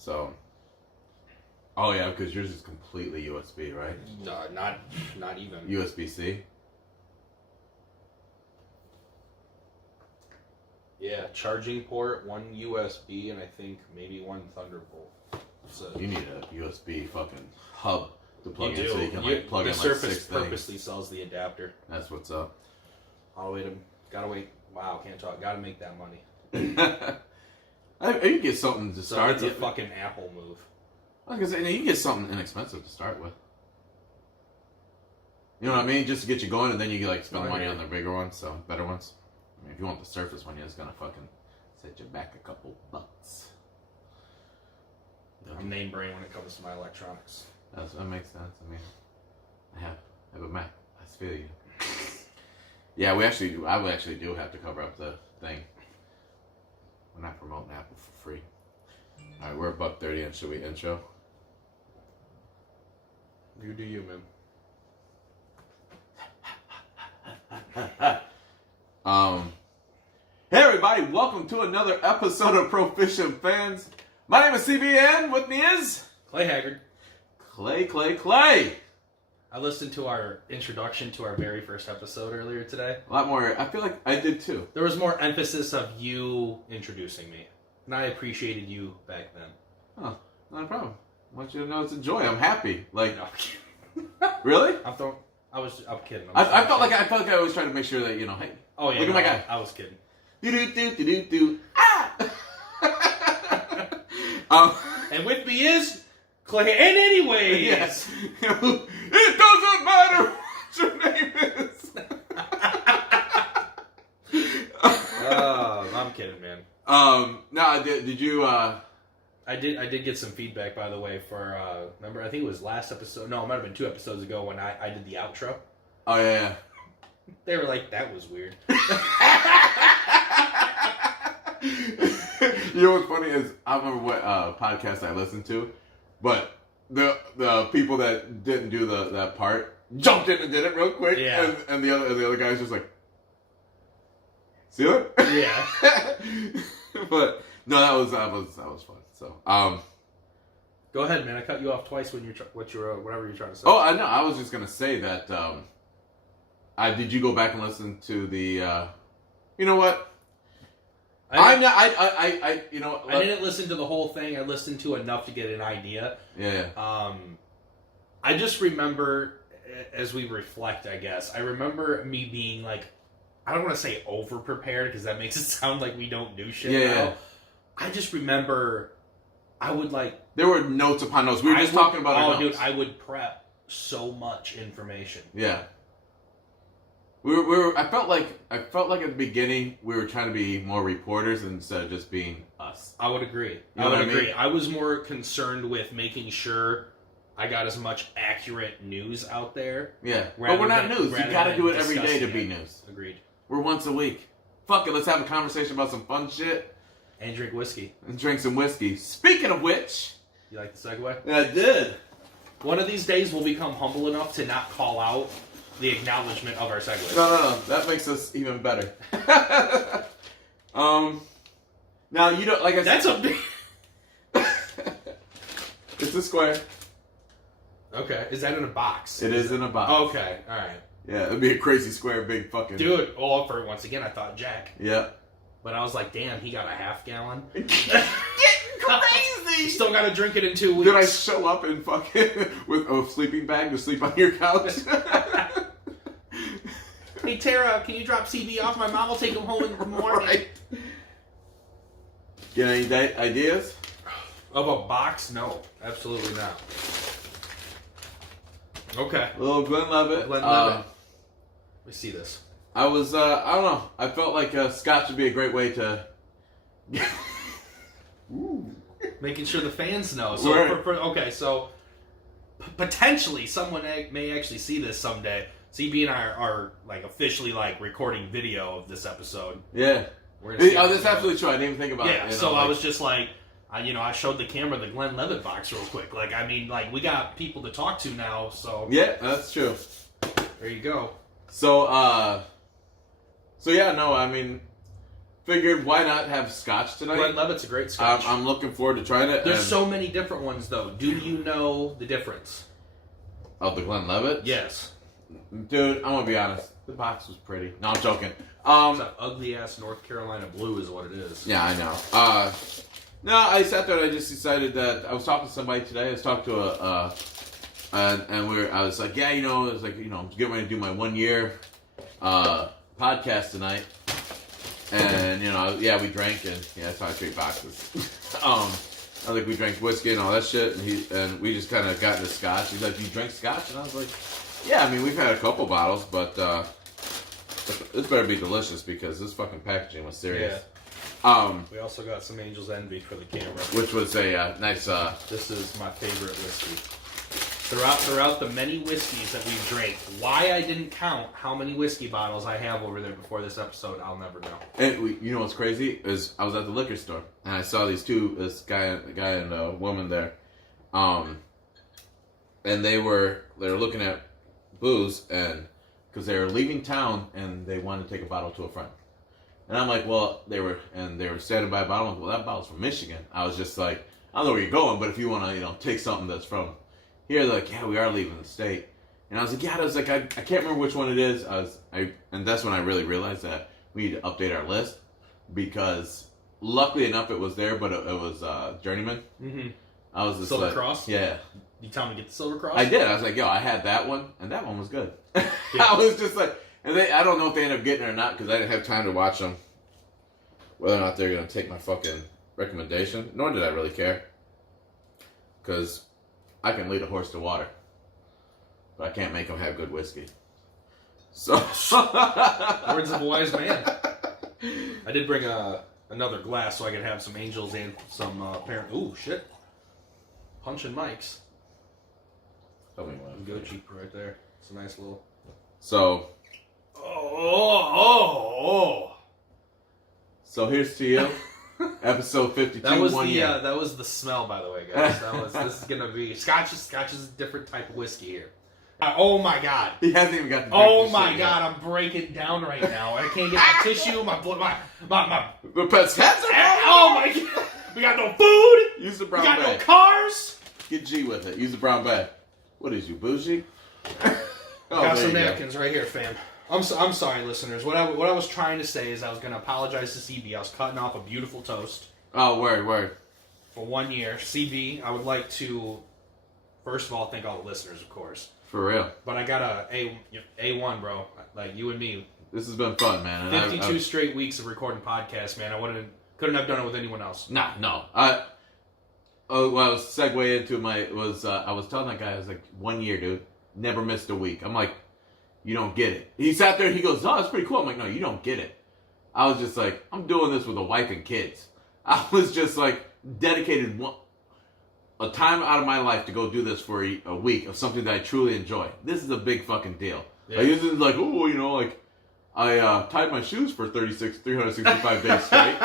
So. Oh yeah, because yours is completely USB, right? Not even. USB-C. Yeah, charging port, one USB, and I think maybe one Thunderbolt. So You need a USB fucking hub to plug you in, do. so you can plug the in Surface 6 things. purposely sells the adapter. That's what's up. Gotta wait. Wow, can't talk. Gotta make that money. You can get something to start It's a with. fucking Apple move. I was gonna say, you can get something inexpensive to start with. You know what I mean? Just to get you going, and then you get like spend money on the bigger ones, so better ones. I mean, if you want the Surface one, it's gonna fucking set you back a couple bucks. I'm name brain when it comes to my electronics. That makes sense. I mean, I have a Mac. I feel you. Yeah, I actually do have to cover up the thing. We're not promoting Apple for free. All right, we're $1:30 in. Should we intro? You do you, man. Hey everybody, welcome to another episode of Proficient Fans. My name is CBN. With me is Clay Haggard. Clay. I listened to our introduction to our very first episode earlier today. A lot more. I feel like I did too. There was more emphasis of you introducing me, and I appreciated you back then. Oh, not a problem. I want you to know it's a joy. I'm happy. Like, No, really? I'm kidding. I felt like I was trying to make sure that hey. Oh yeah, look at my guy. I was kidding. Do. Ah. And with me is Clay. And anyways, yes. It doesn't matter what your name is. I'm kidding, man. No, did you? I did get some feedback, by the way, for remember, I think it was last episode. No, it might have been 2 episodes ago when I did the outro. Oh yeah. They were like, that was weird. You know what's funny is I remember what podcast I listened to, but the people that didn't do that part jumped in and did it real quick. Yeah. And the other guys just like, see it? Yeah. But no, that was fun. So Go ahead, man. I cut you off twice when whatever you're trying to say. Oh, I know. I was just gonna say that. Did you go back and listen to the? You know what? I didn't listen to the whole thing. I listened to enough to get an idea. Yeah. I just remember, as we reflect, I guess, I remember me being like, I don't want to say over-prepared because that makes it sound like we don't do shit now. Yeah. I just remember I would There were notes upon notes. We were just talking about our notes. Dude, I would prep so much information. Yeah. We were. I felt like at the beginning we were trying to be more reporters instead of just being us. I would agree. You know I would what I agree. mean? I was more concerned with making sure I got as much accurate news out there. Yeah, but we're not news. You got to do it every day to be it. news. Agreed. We're once a week. Fuck it. Let's have a conversation about some fun shit And drink whiskey. and drink some whiskey. Speaking of which, You like the segue? I did. One of these days we'll become humble enough to not call out the acknowledgement of our segues. No. That makes us even better. Now you don't like I said. That's a big. It's a square. Okay, is that in a box? It is in a box. Okay, all right. Yeah, it'd be a crazy square, big fucking. Dude, for once again, I thought Jack. Yeah. But I was like, damn, he got a half gallon. Crazy. Still got to drink it in 2 weeks. Did I show up in fucking with a sleeping bag to sleep on your couch? Hey Tara, can you drop CB off? My mom will take him home in the morning. Right. Get any ideas? Of a box? No, absolutely not. Okay. Little Glenlivet. Let me see this. I was, I don't know. I felt like scotch would be a great way to. Ooh. Making sure the fans know. So so potentially someone may actually see this someday. CB and I are like officially like recording video of this episode. Yeah. That's absolutely true. I didn't even think about it. Yeah. So I was just like, I showed the camera the Glenn Levitt box real quick. Like, I mean, like we got people to talk to now. So yeah, that's true. There you go. So yeah, no, I mean, figured why not have scotch tonight? Glenlivet's a great scotch. I'm looking forward to trying it. There's so many different ones, though. Do you know the difference? Of the Glenlivet? Yes. Dude, I'm going to be honest. The box was pretty. No, I'm joking. It's an ugly-ass North Carolina blue is what it is. Yeah, I know. No, I sat there and I just decided that I was talking to somebody today. I was talking to I was like, yeah, I was like, I'm getting ready to do my 1 year podcast tonight. And, we drank, and that's how I treat boxes. I was like, we drank whiskey and all that shit, and we just kind of got into scotch. He's like, do you drink scotch? And I was like, yeah, I mean, we've had a couple bottles, but this better be delicious because this fucking packaging was serious. Yeah. We also got some Angel's Envy for the camera. Which was a nice... This is my favorite whiskey. Throughout the many whiskeys that we've drank, why I didn't count how many whiskey bottles I have over there before this episode, I'll never know. And you know what's crazy is I was at the liquor store and I saw this guy and a woman there, and they were looking at booze and because they were leaving town and they wanted to take a bottle to a friend, and I'm like, well, they were standing by a bottle. Well, that bottle's from Michigan. I was just like, I don't know where you're going, but if you want to take something that's from here, they're like, yeah, we are leaving the state. And I was like, yeah, I was like, I can't remember which one it is. And that's when I really realized that we need to update our list because luckily enough it was there, but it was Journeyman. Mm-hmm. I was just Silver like, Cross? Yeah. You tell me to get the Silver Cross? I did. I was like, yo, I had that one, and that one was good. Yeah. I was just like, and I don't know if they ended up getting it or not because I didn't have time to watch them, whether or not they're going to take my fucking recommendation, nor did I really care. Because I can lead a horse to water, but I can't make them have good whiskey. So, words of a wise man. I did bring another glass so I could have some Angels and some parent. Ooh, shit! Punching mics. Tell me what. Go cheap right there. It's a nice little. So. Oh. So here's to you. Episode 52. That was the smell, by the way, guys. This is gonna be Scotch is a different type of whiskey here. Oh my god. He hasn't even got the Oh my god, I'm breaking down right now. I can't get my tissue, my the pet's cats are oh my god. We got no food. Use the brown bag. We got bag. no cars. Get G with it. Use the brown bag. What is you, bougie? Got some napkins right here, fam. I'm sorry, listeners. What I was trying to say is I was going to apologize to CB. I was cutting off a beautiful toast. Oh, word. For 1 year. CB, I would like to, first of all, thank all the listeners, of course. For real. But I got A1, bro. Like, you and me. This has been fun, man. And 52 straight weeks of recording podcasts, man. Couldn't have done it with anyone else. No. What I was segue into I was telling that guy, I was like, 1 year, dude. Never missed a week. I'm like, you don't get it. He sat there and he goes, oh, that's pretty cool. I'm like, no, you don't get it. I was just like, I'm doing this with a wife and kids. I was just like dedicated a time out of my life to go do this for a week of something that I truly enjoy. This is a big fucking deal. Yeah. I usually like, I tied my shoes for 365 days straight.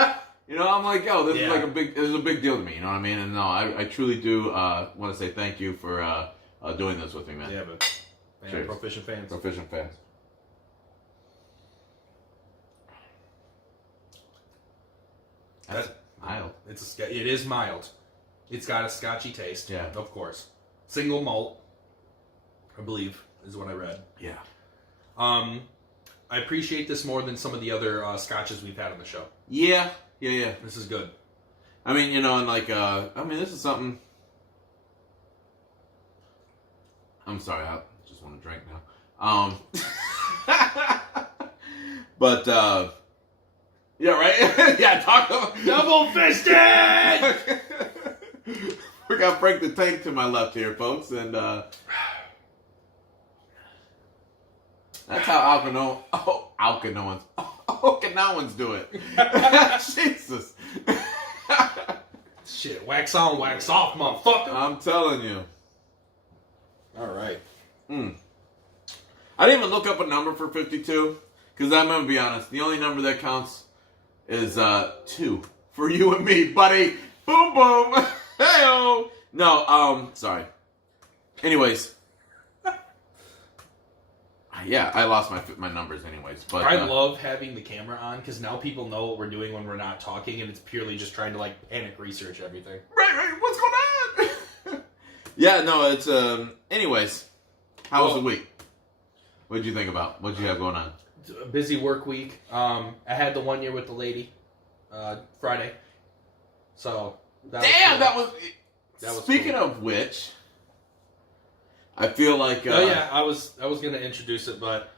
I'm like, yo, this is like a big deal to me. You know what I mean? And no, I truly do want to say thank you for doing this with me, man. Yeah, but Proficient Fans. Proficient Fans. That's mild. It is mild. It's got a scotchy taste. Yeah. Of course. Single malt, I believe, is what I read. Yeah. I appreciate this more than some of the other scotches we've had on the show. Yeah. This is good. I mean, this is something. I'm sorry, I just want to drink now. But yeah, right? Yeah, talk about double fisted. We got Break the Tank to my left here, folks, and that's how Okinawans do it. Jesus. Shit, wax on, wax off, motherfucker. I'm telling you. All right. I didn't even look up a number for 52 because I'm going to be honest. The only number that counts is 2 for you and me, buddy. Boom, boom. Hey-o. No, sorry. Anyways. I Yeah, I lost my numbers anyways. But I love having the camera on because now people know what we're doing when we're not talking, and it's purely just trying to like panic research everything. Right. What's going on? Yeah, no, it's anyways, how was the week? What did you think about? What did you have going on? A busy work week. I had the 1 year with the lady Friday. So that was speaking cool. Of which, I feel like I was gonna introduce it, but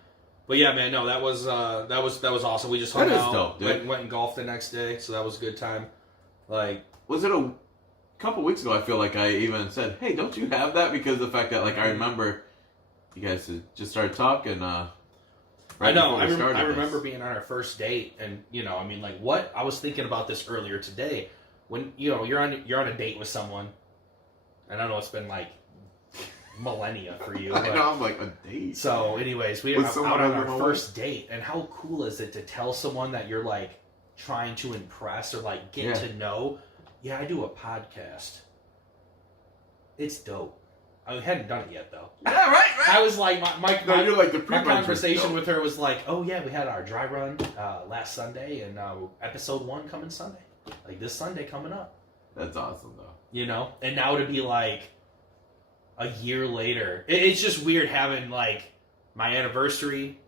yeah, man, no, that was awesome. We just hung out, dope, went and golfed the next day, so that was a good time. Like, was it a couple weeks ago? I feel like I even said, "Hey, don't you have that?" Because of the fact that like I remember you guys just started talking. Right, I know. I remember being on our first date, and I mean, like, what I was thinking about this earlier today. When you're on a date with someone, and I know it's been like millennia for you. I know, I'm like a date. So, anyways, we were out on our first date, and how cool is it to tell someone that you're like trying to impress or like get to know? Yeah, I do a podcast. It's dope. I hadn't done it yet though. Yeah, right. I was like, my conversation dope. With her was like, oh yeah, we had our dry run last Sunday, and episode 1 coming Sunday. Like this Sunday coming up. That's awesome though. And now to be like a year later, it's just weird having like my anniversary,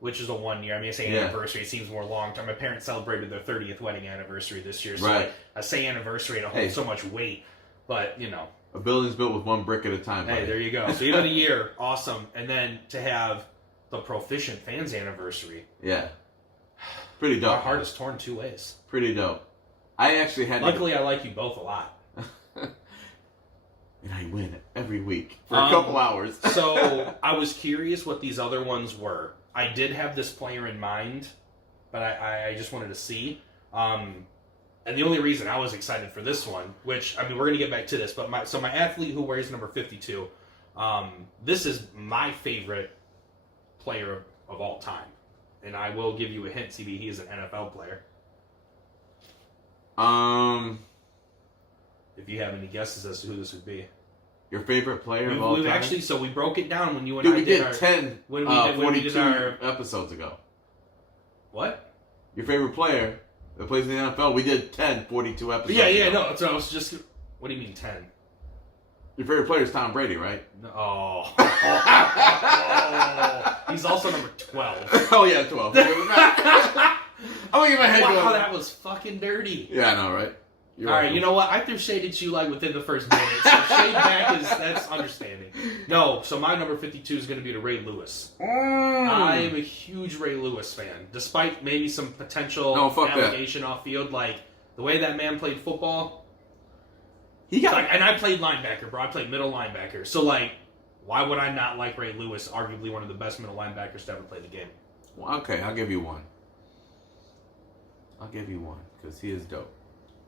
which is a 1 year. I mean, I say anniversary, it seems more long term. My parents celebrated their 30th wedding anniversary this year, so like, I say anniversary and I hold so much weight, but a building's built with one brick at a time. Hey, there you go. So even a year, awesome, and then to have the Proficient Fans anniversary, pretty dope. My heart is torn 2 ways. Pretty dope. I actually had. Luckily, I like you both a lot. And I win every week for a couple hours. So I was curious what these other ones were. I did have this player in mind, but I just wanted to see. And the only reason I was excited for this one, which, I mean, we're going to get back to this, but my athlete who wears number 52, this is my favorite player of all time. And I will give you a hint, CB, he is an NFL player. If you have any guesses as to who this would be. Your favorite player of all time? Actually, so we broke it down when you and I did our... 10 when we did our episodes ago. What? Your favorite player that plays in the NFL, we did 42 episodes ago. No, so I was just... What do you mean 10? Your favorite player is Tom Brady, right? No. Oh. He's also number 12. Oh, yeah, 12. I'm gonna get my head going. Wow, that was fucking dirty. Yeah, I know, right? All right, you know what? I threw shade at you like within the first minute, so shade back that's understanding. No, so my number 52 is going to be to Ray Lewis. I am a huge Ray Lewis fan, despite maybe some potential navigation off field. Like the way that man played football, and I played linebacker, bro. I played middle linebacker. So like, why would I not like Ray Lewis? Arguably one of the best middle linebackers to ever play the game. Well, okay, I'll give you one. Because he is dope.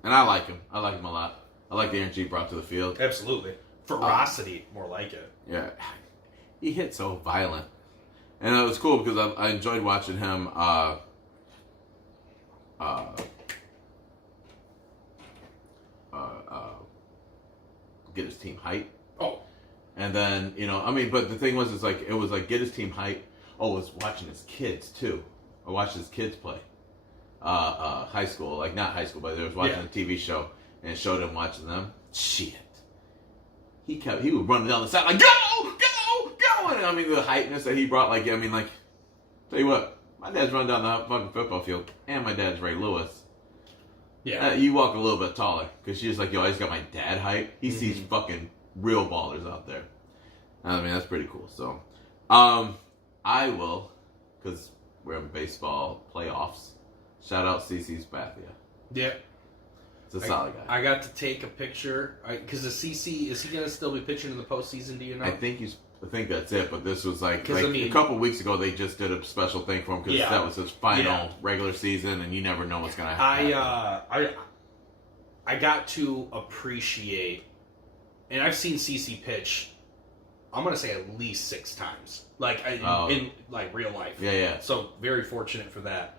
And I like him. I like him a lot. I like the energy he brought to the field. Absolutely. Ferocity, more like it. Yeah. He hit so violent. And it was cool because I enjoyed watching him get his team hype. Oh. And then, but the thing was, it was like get his team hype. Oh, it was watching his kids, too. I watched his kids play. High school, like not high school, but they was watching a TV show and it showed him watching them. Shit, he would run down the side like go, and I mean the hypeness that he brought. Like, I mean, like, tell you what, my dad's running down the fucking football field, and my dad's Ray Lewis. Yeah, you walk a little bit taller because she's like, yo, I just got my dad hype. He sees fucking real ballers out there. I mean, that's pretty cool. So, I will, because we're in baseball playoffs. Shout out CC's Bathia. Yeah. It's a solid guy. I got to take a picture. Because the CC, is he going to still be pitching in the postseason, do you know? I think that's it, but this was like a couple weeks ago they just did a special thing for him because that was his final regular season and you never know what's going to happen. I got to appreciate, and I've seen CC pitch, I'm going to say at least 6 times. Like, in like real life. Yeah. So, very fortunate for that.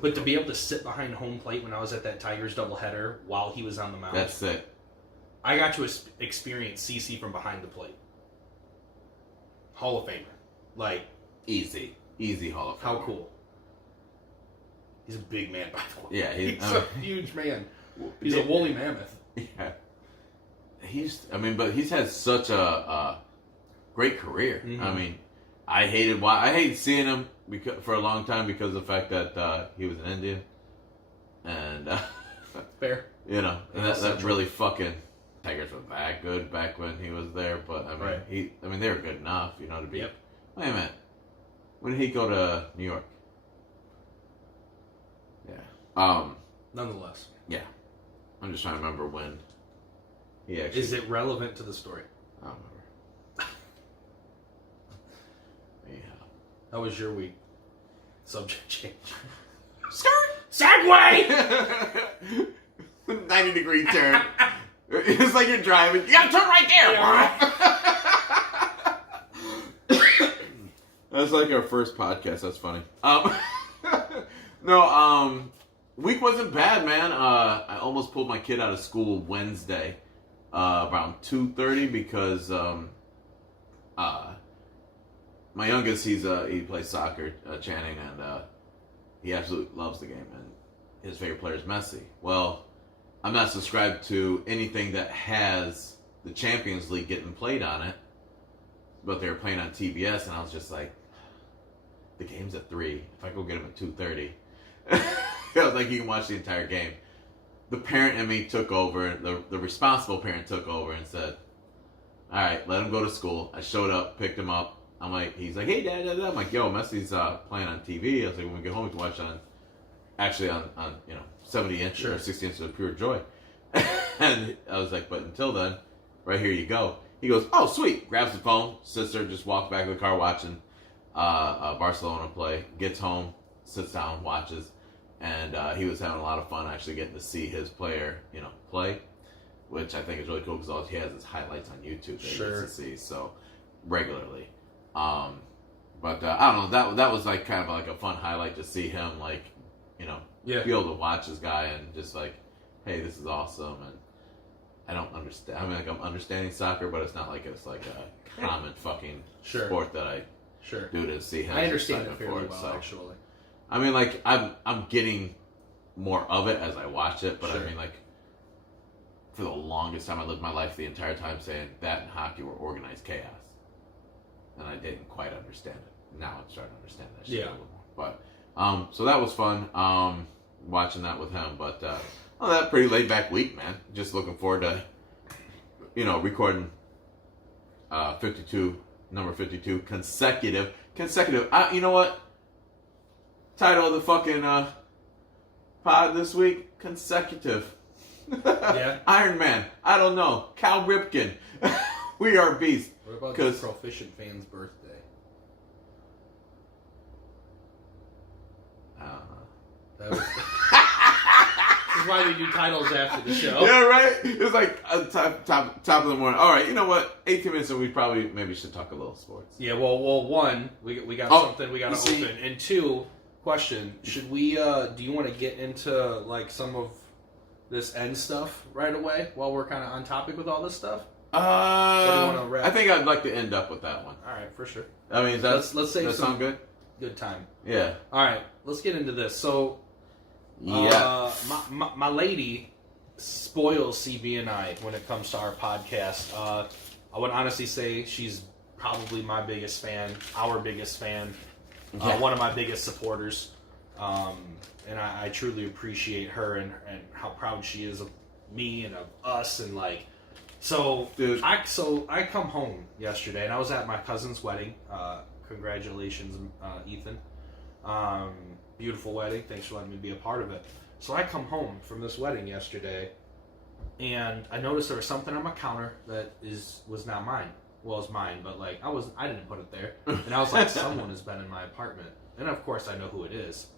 But to be able to sit behind home plate when I was at that Tigers doubleheader while he was on the mound. That's it. I got to experience CC from behind the plate. Hall of Famer. Like, Easy Hall of Fame. How cool. He's a big man, by the way. Yeah, he's a huge man. He's a woolly mammoth. Yeah. But he's had such a great career. Mm-hmm. I mean, I hated seeing him for a long time because of the fact that he was an Indian. And, fair. You know, and that really fucking... Tigers were that good back when he was there, but I mean, they were good enough, you know, to be... Yep. Wait a minute. When did he go to New York? Yeah. Nonetheless. Yeah. I'm just trying to remember when he actually... Is it relevant to the story? I don't remember. Yeah. How was your week? Subject change. Skirt! Segway! 90-degree turn. It's like you're driving. You gotta turn right there. That's like our first podcast. That's funny. Week wasn't bad, man. I almost pulled my kid out of school Wednesday around 2:30 because my youngest, he plays soccer, Channing, and he absolutely loves the game, and his favorite player is Messi. Well, I'm not subscribed to anything that has the Champions League getting played on it, but they were playing on TBS, and I was just like, the game's at 3. If I go get him at 2:30, I was like, you can watch the entire game. The parent in me took over, the responsible parent took over and said, all right, let him go to school. I showed up, picked him up. He's like, hey, Dad, Dad. I'm like, yo, Messi's playing on TV. I was like, when we get home, we can watch on 70 inches or 60 inches of pure joy. And I was like, but until then, right here you go. He goes, oh, sweet. Grabs the phone. Sister just walks back to the car watching Barcelona play. Gets home, sits down, watches. And he was having a lot of fun actually getting to see his player, play, which I think is really cool because all he has is highlights on YouTube that he gets to see so regularly. But I don't know, that was like kind of like a fun highlight to see him be able to watch this guy and just like, hey, this is awesome. And I don't understand. I mean, like I'm understanding soccer, but it's not like it's like a common fucking sport that I do to see him. I understand it fairly well, actually. I mean, like I'm getting more of it as I watch it, but I mean, like for the longest time, I lived my life the entire time saying that and hockey were organized chaos, and I didn't quite understand it. Now I'm starting to understand that shit a little more. But so that was fun watching that with him. But that pretty laid back week, man. Just looking forward to recording number 52 consecutive. You know what? Title of the fucking pod this week: consecutive. Iron Man. I don't know. Cal Ripken. We are beasts. What about the Proficient Fans' birthday? I don't know. That was. This is why we do titles after the show. Yeah, right. It's like top of the morning. All right, you know what? 18 minutes, and we probably maybe should talk a little sports. Yeah. Well, one, we got something we got to open, and two. Question: should we? Do you want to get into like some of this end stuff right away while we're kind of on topic with all this stuff? I think I'd like to end up with that one. All right, for sure. I mean, let's say that sound good. Good time. Yeah. All right, let's get into this. So, my lady spoils CB and I when it comes to our podcast. I would honestly say she's probably my biggest fan, our biggest fan. One of my biggest supporters, and I truly appreciate her and how proud she is of me and of us and like. So I come home yesterday and I was at my cousin's wedding. Congratulations, Ethan. Beautiful wedding. Thanks for letting me be a part of it. So I come home from this wedding yesterday, and I noticed there was something on my counter that was not mine. Well, it's mine, but like I didn't put it there, and I was like, someone has been in my apartment, and of course I know who it is.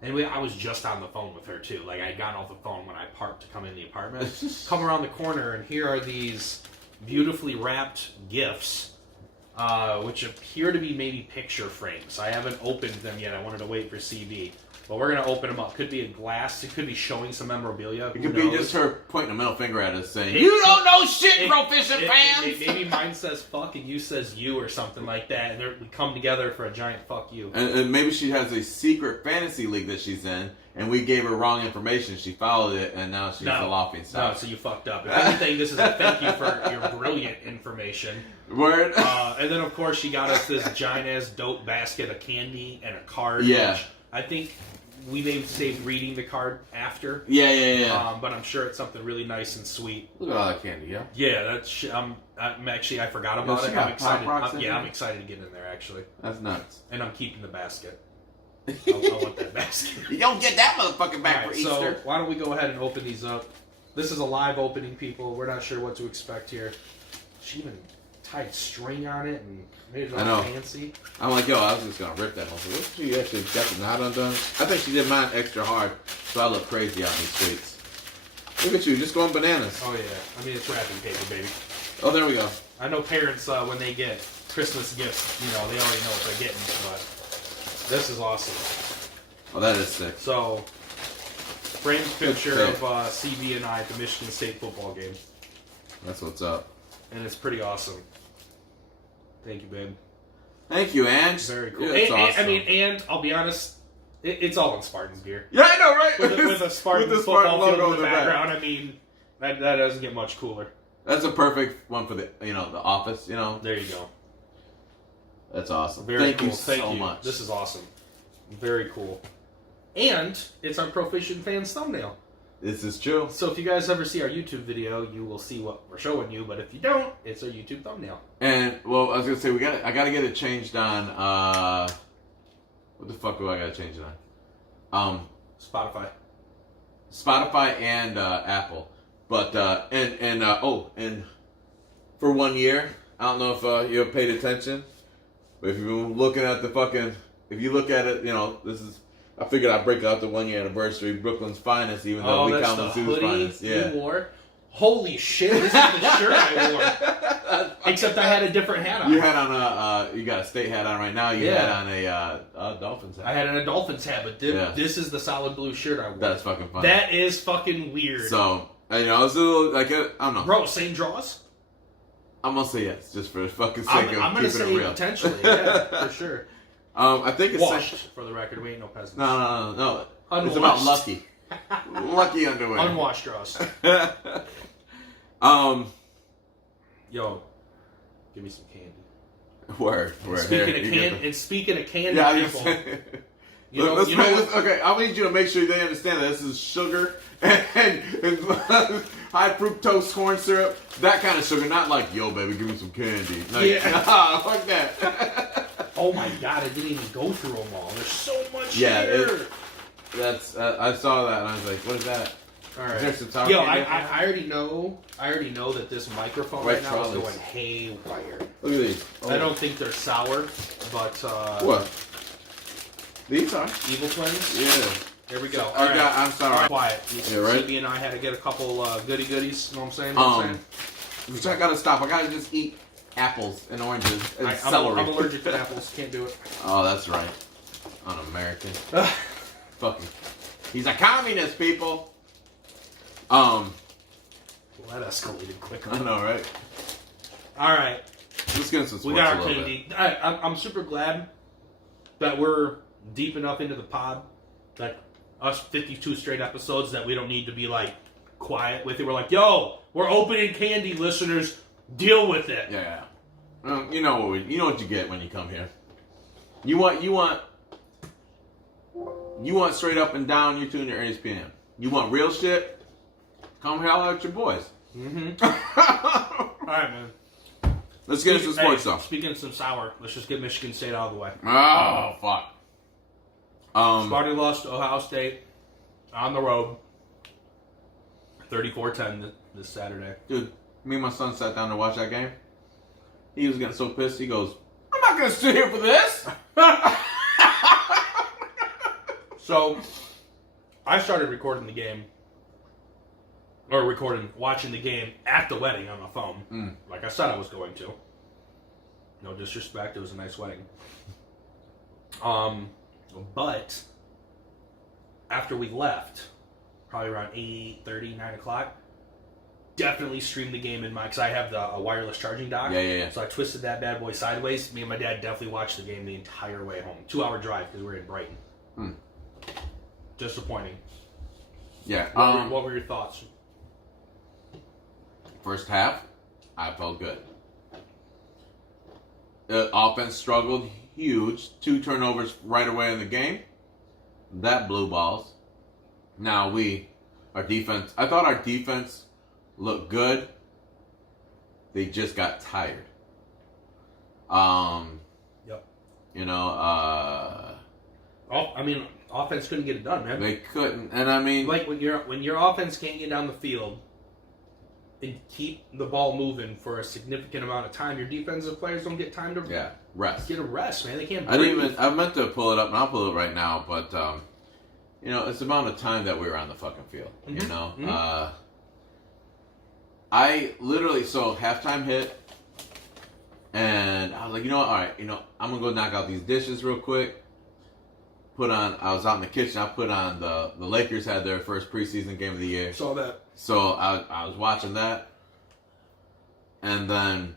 And I was just on the phone with her too. Like I got off the phone when I parked to come in the apartment, come around the corner, and here are these beautifully wrapped gifts, which appear to be maybe picture frames. I haven't opened them yet. I wanted to wait for CB. But we're gonna open them up. Could be a glass. It could be showing some memorabilia. It could be just her pointing a middle finger at us saying, "You don't know shit, Proficient Fans." Maybe mine says "fuck" and you says "you" or something like that, and we come together for a giant "fuck you." And maybe she has a secret fantasy league that she's in, and we gave her wrong information. She followed it, and now she's a laughing stock. No, so you fucked up. If anything, this is a thank you for your brilliant information. Word. And then, of course, she got us this giant-ass dope basket of candy and a card. Yeah. Which I think we may save reading the card after. Yeah. But I'm sure it's something really nice and sweet. Look at all that candy, yeah. Yeah, that's. I forgot about it. I'm excited. I'm excited to get in there. Actually, that's nuts. And I'm keeping the basket. I want that basket. You don't get that motherfucking back for Easter. So why don't we go ahead and open these up? This is a live opening, people. We're not sure what to expect here. She even tied string on it and made it all fancy. I'm like, yo, I was just gonna rip that one. What if she actually got the knot undone? I think she did mine extra hard, so I look crazy out in these streets. Look at you, just going bananas. Oh yeah, I mean it's wrapping paper, baby. Oh, there we go. I know parents when they get Christmas gifts, they already know what they're getting, but this is awesome. Oh, that is sick. So, framed picture of CB and I at the Michigan State football game. That's what's up. And it's pretty awesome. Thank you, babe. Thank you, Ange. Very cool. Yeah, awesome. And I'll be honest, it's all in Spartans gear. Yeah, I know, right? With a Spartan football field in the background. I mean, that doesn't get much cooler. That's a perfect one for the the office. There you go. That's awesome. Very cool. Thank you so much. This is awesome. Very cool. And it's our Proficient Fans thumbnail. This is true. So if you guys ever see our YouTube video, you will see what we're showing you. But if you don't, it's our YouTube thumbnail. And well, I was gonna say I gotta get it changed on. What the fuck do I gotta change it on? Spotify and Apple. But and for 1 year, I don't know if you have paid attention, but if you've been looking at if you look at it, this is. I figured I'd break out the 1 year anniversary, Brooklyn's finest, even though we count the Zoo's finest. Yeah. You wore? Holy shit! This is the shirt I wore. Except I had a different hat on. You had on you got a state hat on right now. You had on a Dolphins hat. I had on a Dolphins hat, but this is the solid blue shirt I wore. That's fucking funny. That is fucking weird. So it's a little I don't know. Bro, same draws? I'm gonna say yes, just for the fucking sake of I'm keeping gonna say it real. Potentially, yeah, for sure. I think it's washed for the record. We ain't no peasants. No. Unwashed. It's about lucky. Lucky underwear. Unwashed draws. Yo, give me some candy. Word. Speaking of candy, people. Okay, I need you to make sure they understand that this is sugar and high fructose corn syrup. That kind of sugar, not like, yo, baby, give me some candy. Fuck that. Oh my god, I didn't even go through them all. There's so much here. That's I saw that and I was like, what is that? All right. Is there some sour Yo, candy? I already know that this microphone right now is going haywire. Look at these. I don't think they're sour, but what? These are Evil Twins. Yeah. There we go. I'm sorry. All right, quiet. Yeah, right? CB and I had to get a couple goody goodies. You know what I'm saying? Which I gotta stop. I gotta just eat apples and oranges and celery. I'm allergic to apples. Can't do it. Oh, that's right. Un-American. Fucking. He's a communist, people. Well, that escalated quickly. I know, right? All right. Let's get into some sports. We got our candy. I'm super glad that we're deep enough into the pod that us 52 straight episodes that we don't need to be like quiet with it. We're like, yo, we're opening candy, listeners. Deal with it. Yeah. You know what you get when you come here. You want straight up and down. You tune your ESPN. You want real shit. Come holler at your boys. Mm-hmm. All right, man. Let's get into sports stuff. Speaking of some sour, let's just get Michigan State out of the way. Oh, fuck. Sparty lost to Ohio State on the road. 34-10 this Saturday. Dude, me and my son sat down to watch that game. He was getting so pissed. He goes, I'm not going to sit here for this. So, I started recording the game. Or watching the game at the wedding on my phone. Like I said I was going to. No disrespect, it was a nice wedding. But after we left, probably around 8:30, 9 o'clock, definitely streamed the game in my, because I have a wireless charging dock. Yeah. So I twisted that bad boy sideways. Me and my dad definitely watched the game the entire way home. 2-hour drive because we were in Brighton. Disappointing. Yeah. What were your thoughts? First half, I felt good. The offense struggled huge. 2 turnovers right away in the game. That blew balls. Now our defense, I thought our defense looked good. They just got tired. Yep. You know, offense couldn't get it done, man. they couldn't, and I mean, Like when your offense can't get down the field and keep the ball moving for a significant amount of time, your defensive players don't get time to rest. get a rest, man. They can't I meant to pull it up, and I'll pull it right now, but you know, it's the amount of time that we were on the fucking field. Mm-hmm. You know, I literally, so halftime hit, and I was like, you know what, all right, you know, I'm gonna go knock out these dishes real quick. I was out in the kitchen. I put on the Lakers had their first preseason game of the year. Saw that. So I was watching that, and then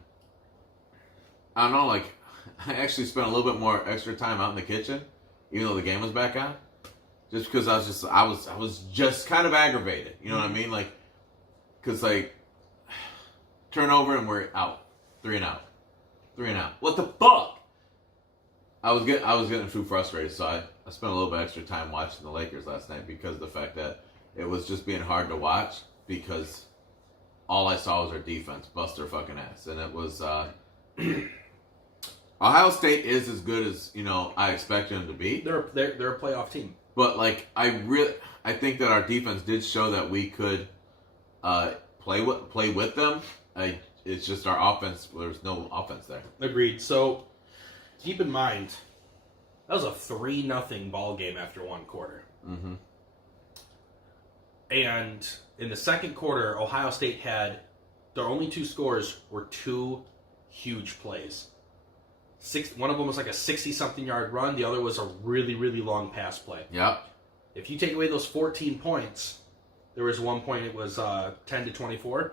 I don't know, like I actually spent a little bit more extra time out in the kitchen, even though the game was back on, just because I was just kind of aggravated. You know what I mean? Like, because like turnover and we're out, 3 and out. What the fuck? I was getting too frustrated, so I spent a little bit extra time watching the Lakers last night because of the fact that it was just being hard to watch because all I saw was our defense bust their fucking ass, and it was Ohio State is as good as, you know, I expected them to be. They're a playoff team, but like I think that our defense did show that we could play with them. It's just our offense. There's no offense there. Agreed. So keep in mind that was a 3-0 ball game after 1 quarter. Mm-hmm. And in the second quarter, Ohio State had their only 2 scores were 2 huge plays. One of them was like a 60-something yard run. The other was a really, really long pass play. Yep. If you take away those 14 points, there was one point it was 10-24.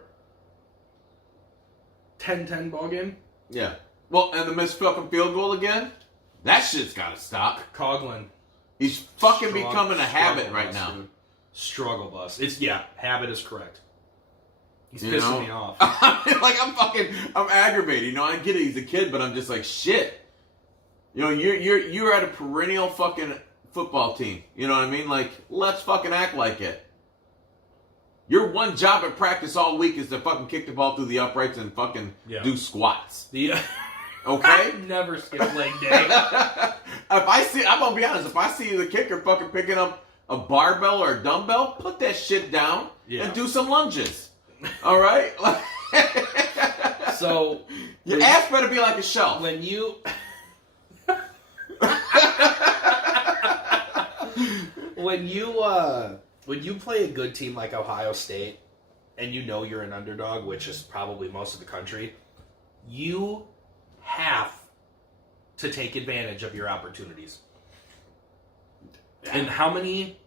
10-10 ball game. Yeah. Well, and the missed fucking field goal again. That shit's got to stop. Coughlin. He's fucking becoming a habit right now. Dude. Struggle bus. Habit is correct. He's pissing me off. I'm aggravated. You know, I get it. He's a kid, but I'm just like, shit. You know, you're at a perennial fucking football team. You know what I mean? Like, let's fucking act like it. Your one job at practice all week is to fucking kick the ball through the uprights and fucking do squats. Okay? Never skip leg day. I'm gonna be honest, if I see the kicker fucking picking up a barbell or a dumbbell, put that shit down and do some lunges. All right? So your ass better be like a shelf. When you when you play a good team like Ohio State and you know you're an underdog, which is probably most of the country, you have to take advantage of your opportunities. And how many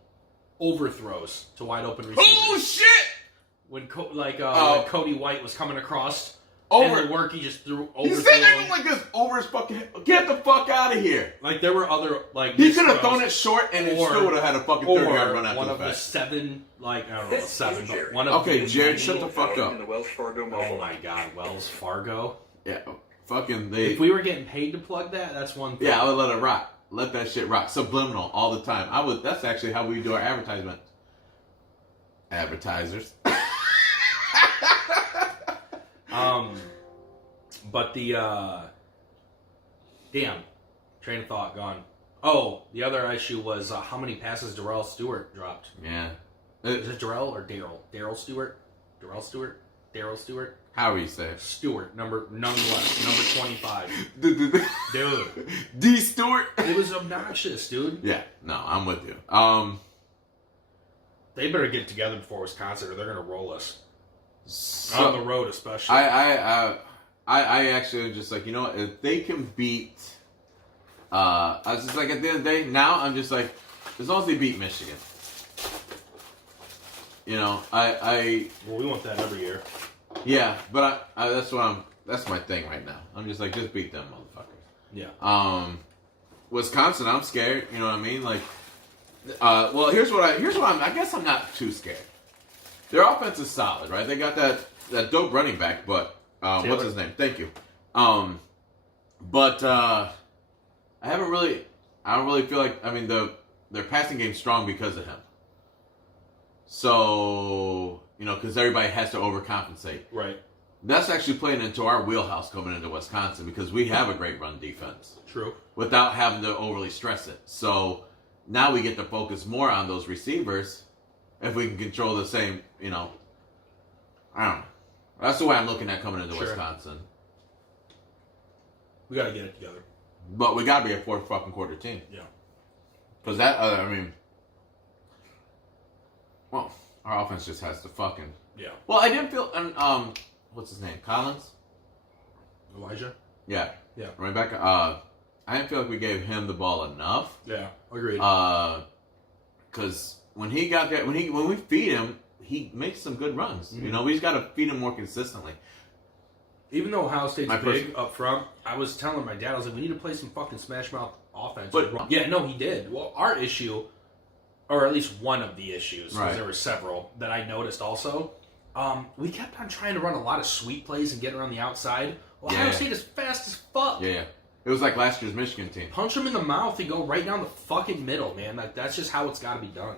overthrows to wide open receivers? Oh shit! When Cody White was coming across over and the work he just threw over. He said everything like this over his fucking head. Get the fuck out of here! Like there were other he could have thrown it short and it still would have had a fucking 30-yard run after one the of fact. the 7, like I don't know, 7, but one of okay, the Jared, shut the fuck up. Oh my God, Wells Fargo. Yeah, fucking If we were getting paid to plug that, that's one thing. Yeah, I would let it rock. Let that shit rock. Subliminal all the time. That's actually how we do our advertisement. Advertisers. But the damn train of thought gone. Oh, the other issue was how many passes Darrell Stewart dropped. Yeah. Is it Darrell or Daryl? Daryl Stewart? Darrell Stewart? Daryl Stewart? However you say it. Stewart, nonetheless, number 25. Dude. D. Stewart. It was obnoxious, dude. Yeah, no, I'm with you. They better get together before Wisconsin, or they're gonna roll us so, on the road, especially. I actually was just like, you know what? If they can beat, I was just like, at the end of the day, now I'm just like, as long as they beat Michigan, You know, Well, we want that every year. yeah, but that's my thing right now. I'm just like, just beat them motherfuckers. Yeah. Wisconsin, I'm scared. You know what I mean? Like, well, here's what I guess I'm not too scared. Their offense is solid, right? They got that dope running back, but what's his name? Thank you. But I don't really feel like, I mean, their passing game's strong because of him. So, you know, because everybody has to overcompensate. Right. That's actually playing into our wheelhouse coming into Wisconsin because we have a great run defense. True. Without having to overly stress it. So now we get to focus more on those receivers if we can control the same, you know. I don't know. That's the way I'm looking at coming into Wisconsin. We got to get it together. But we got to be a fourth fucking quarter team. Yeah. Because that, I mean, well, our offense just has to fucking. Yeah. Well, I didn't feel, what's his name? Collins? Elijah? Yeah. Yeah. Running back. I didn't feel like we gave him the ball enough. Yeah, agreed. Because when he got that, when we feed him, he makes some good runs. Mm-hmm. You know, we just got to feed him more consistently. Even though Ohio State's big up front, I was telling my dad, I was like, we need to play some fucking smash mouth offense. But, yeah, no, he did. Well, our issue, or at least one of the issues, because there were several that I noticed also, we kept on trying to run a lot of sweep plays and get around the outside. Ohio State is fast as fuck. Yeah. It was like last year's Michigan team. Punch him in the mouth and go right down the fucking middle, man. Like, that's just how it's got to be done.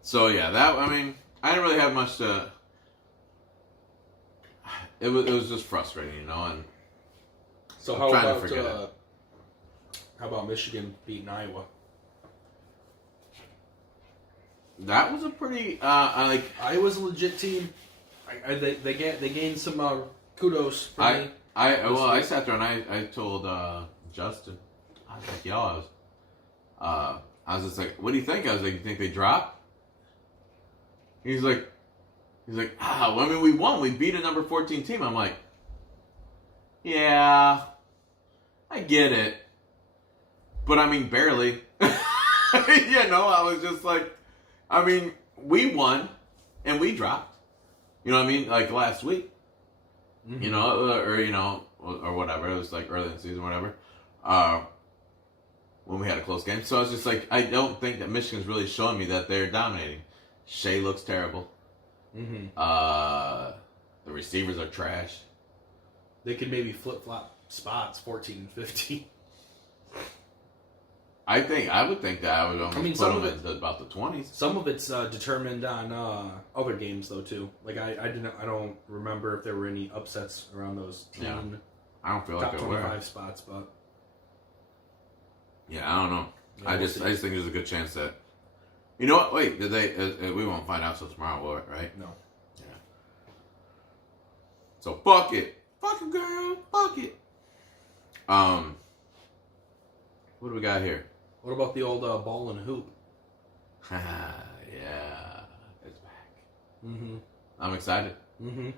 So, yeah, I mean, I didn't really have much to... It was just frustrating, you know, and... So how about Michigan beating Iowa? That was a pretty, Iowa's a legit team. They gained some kudos for me. I sat there and I told Justin, I was like, yo, I was just like, what do you think? I was like, you think they drop? He's like, I mean, we won. We beat a number 14 team. I'm like, yeah, I get it. But I mean, barely. You know, I was just like, I mean, we won and we dropped. You know what I mean? Like last week. Mm-hmm. You know, or whatever. It was like early in the season, whatever. When we had a close game. So I was just like, I don't think that Michigan's really showing me that they're dominating. Shea looks terrible. Mm-hmm. The receivers are trash. They could maybe flip-flop spots 14 and 15. I would think that I would almost put them in about the 20s. Some of it's determined on other games though too. Like I don't remember if there were any upsets around those I don't feel like top there 25 were spots, but yeah, I don't know. Yeah, I just think there's a good chance that, you know what? Wait, did they? We won't find out till tomorrow, right? No. Yeah. So fuck it, girl, fuck it. What do we got here? What about the old ball and hoop? Yeah, it's back. Mm-hmm. I'm excited. Mm-hmm.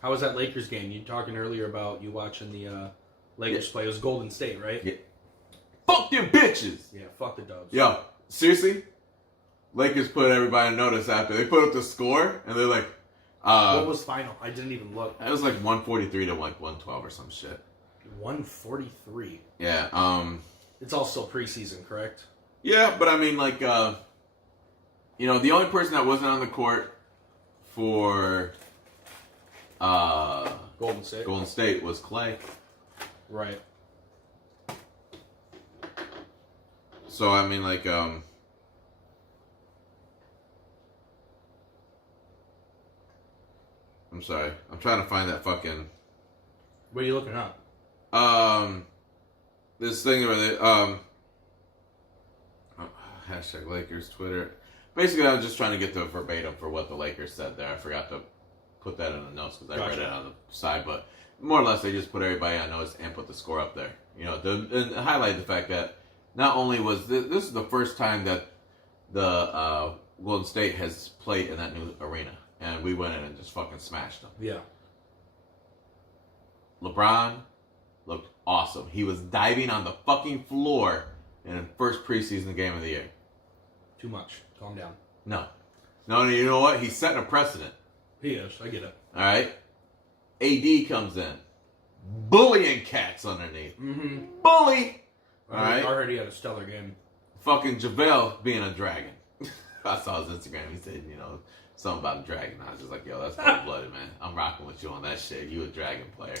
How was that Lakers game? You talking earlier about you watching the Lakers play. It was Golden State, right? Yeah. Fuck them bitches. Yeah, fuck the Dubs. Yo, seriously? Lakers put everybody on notice after. They put up the score, and they're like... what was final? I didn't even look. It was like 143 to like 112 or some shit. 143? Yeah, It's all still preseason, correct? Yeah, but I mean, like, you know, the only person that wasn't on the court for Golden State was Clay. Right. So, I mean, like, I'm sorry. I'm trying to find that fucking... What are you looking up? This thing where they, hashtag Lakers Twitter. Basically, I was just trying to get the verbatim for what the Lakers said there. I forgot to put that in the notes because I read it on the side, but more or less they just put everybody on notice and put the score up there. You know, and highlight the fact that not only was this is the first time that the Golden State has played in that new arena, and we went in and just fucking smashed them. Yeah. LeBron looked awesome. He was diving on the fucking floor in the first preseason game of the year. Too much. Calm down. No. No, you know what? He's setting a precedent. He is. I get it. All right? AD comes in. Bullying cats underneath. Mm-hmm. Bully! All right? Already had a stellar game. Fucking JaVale being a dragon. I saw his Instagram. He said, something about a dragon. I was just like, yo, that's cold-blooded, man. I'm rocking with you on that shit. You a dragon player.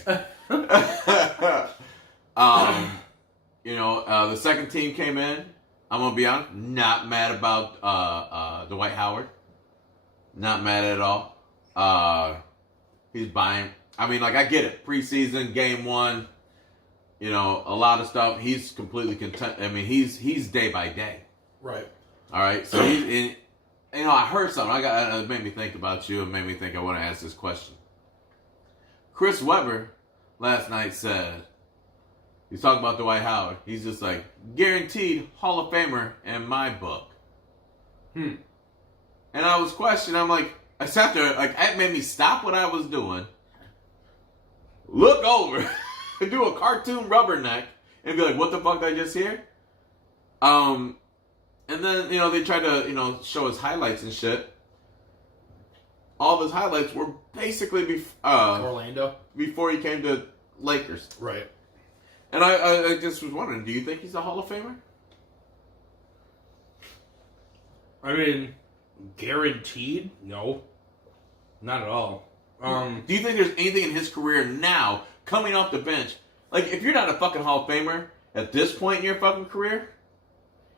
The second team came in. I'm going to be honest, not mad about Dwight Howard. Not mad at all. He's buying. I mean, I get it. Preseason, game one, a lot of stuff. He's completely content. I mean, he's day by day. Right. All right. So he's in. I heard something. It made me think about you. It made me think I want to ask this question. Chris Webber last night said, he's talking about Dwight Howard. He's just like, guaranteed Hall of Famer in my book. And I was questioning. I'm like, I sat there, that made me stop what I was doing, look over, do a cartoon rubberneck, and be like, what the fuck did I just hear? And then, they tried to, show his highlights and shit. All of his highlights were basically Orlando? Before he came to Lakers. Right. And I just was wondering, do you think he's a Hall of Famer? I mean, guaranteed? No. Not at all. Do you think there's anything in his career now, coming off the bench, if you're not a fucking Hall of Famer at this point in your fucking career,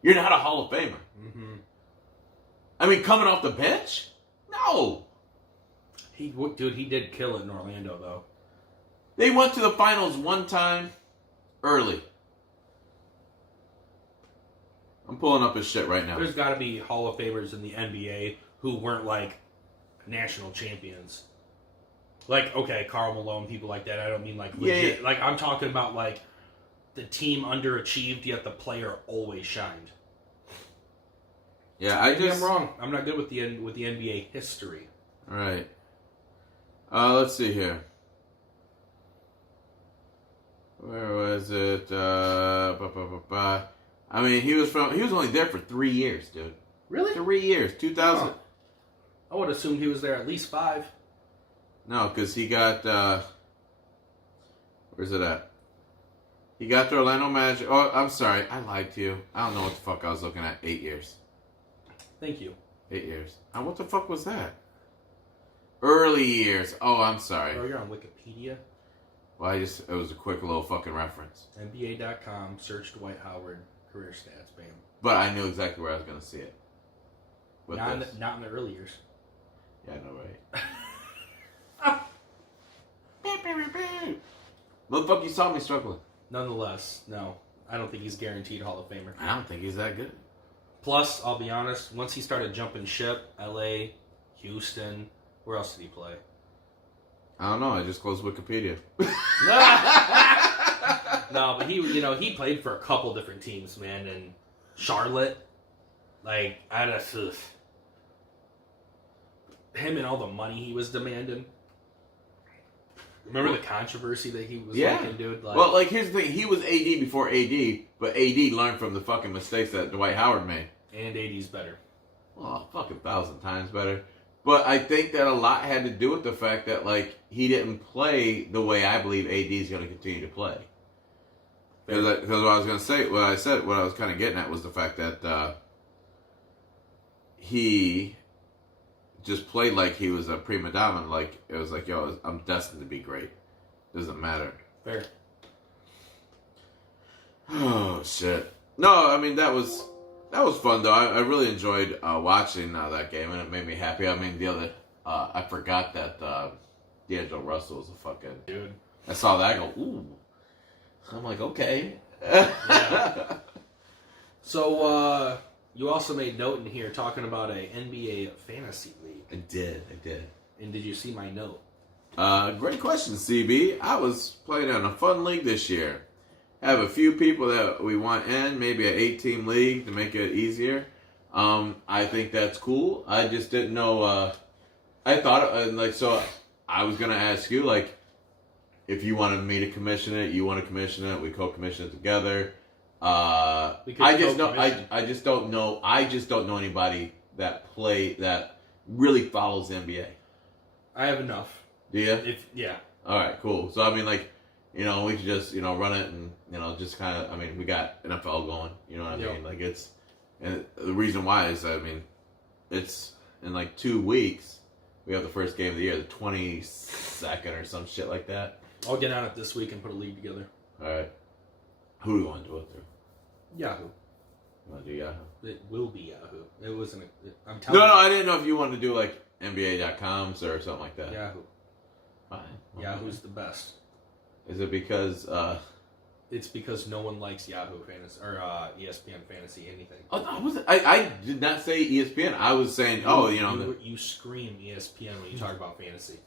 you're not a Hall of Famer. Mm-hmm. I mean, coming off the bench? No. He did kill it in Orlando, though. They went to the finals one time early. I'm pulling up his shit right now. There's got to be Hall of Famers in the NBA who weren't, national champions. Okay, Karl Malone, people like that. I don't mean, legit. Yeah. I'm talking about, the team underachieved, yet the player always shined. Yeah, I'm wrong. I'm not good with the NBA history. All right. Let's see here. Where was it? I mean, he was only there for 3 years, dude. Really? 3 years. 2000. Huh. I would assume he was there at least 5. No, because he got. Where's it at? He got the Orlando Magic. Oh, I'm sorry. I lied to you. I don't know what the fuck I was looking at. 8 years. Thank you. 8 years. What the fuck was that? Early years. Oh, I'm sorry. Oh, you're on Wikipedia? Well, it was a quick little fucking reference. NBA.com, search Dwight Howard, career stats, bam. But I knew exactly where I was going to see it. Not in the early years. Yeah, I know, right? Motherfucker, you saw me struggling. Nonetheless, no. I don't think he's guaranteed Hall of Famer. I don't think he's that good. Plus, I'll be honest, once he started jumping ship, LA, Houston, where else did he play? I don't know. I just closed Wikipedia. No, but he played for a couple different teams, man. And Charlotte, him and all the money he was demanding. Remember the controversy that he was making, dude? Here's the thing. He was AD before AD, but AD learned from the fucking mistakes that Dwight Howard made. And AD's better. Well, fucking 1,000 times better. But I think that a lot had to do with the fact that, he didn't play the way I believe AD is going to continue to play. Because what I was going to say, what I was kind of getting at was the fact that he just played like he was a prima donna. It was yo, I'm destined to be great. Doesn't matter. Fair. Oh, shit. No, I mean, that was fun, though. I really enjoyed watching that game, and it made me happy. I mean, I forgot that D'Angelo Russell was a fucking... Dude. I saw that, I go, ooh. I'm like, okay. Yeah. So, you also made note in here talking about a NBA fantasy league. I did. And did you see my note? Great question, CB. I was playing in a fun league this year. Have a few people that we want in, maybe an 8-team league to make it easier. I think that's cool. I just didn't know. I thought, so I was going to ask you, if you wanted me to commission it, you want to commission it, we co-commission it together. I just don't know anybody that really follows the NBA? I have enough. Do you? Yeah. All right, cool. So I mean, like, we could just run it and just kind of. I mean, we got NFL going. You know what I mean? Like and the reason why is it's in like 2 weeks. We have the first game of the year, the 22nd or some shit like that. I'll get on it this week and put a league together. All right. Who do you want to do it through? Yahoo. You want to do Yahoo? It will be Yahoo. It wasn't. I'm telling No, you. I didn't know if you wanted to do like NBA.coms or something like that. Yahoo. Fine. Yahoo's the best. Is it because? It's because no one likes Yahoo Fantasy or ESPN Fantasy anything. Oh, I did not say ESPN. I was saying, you scream ESPN when you talk about fantasy.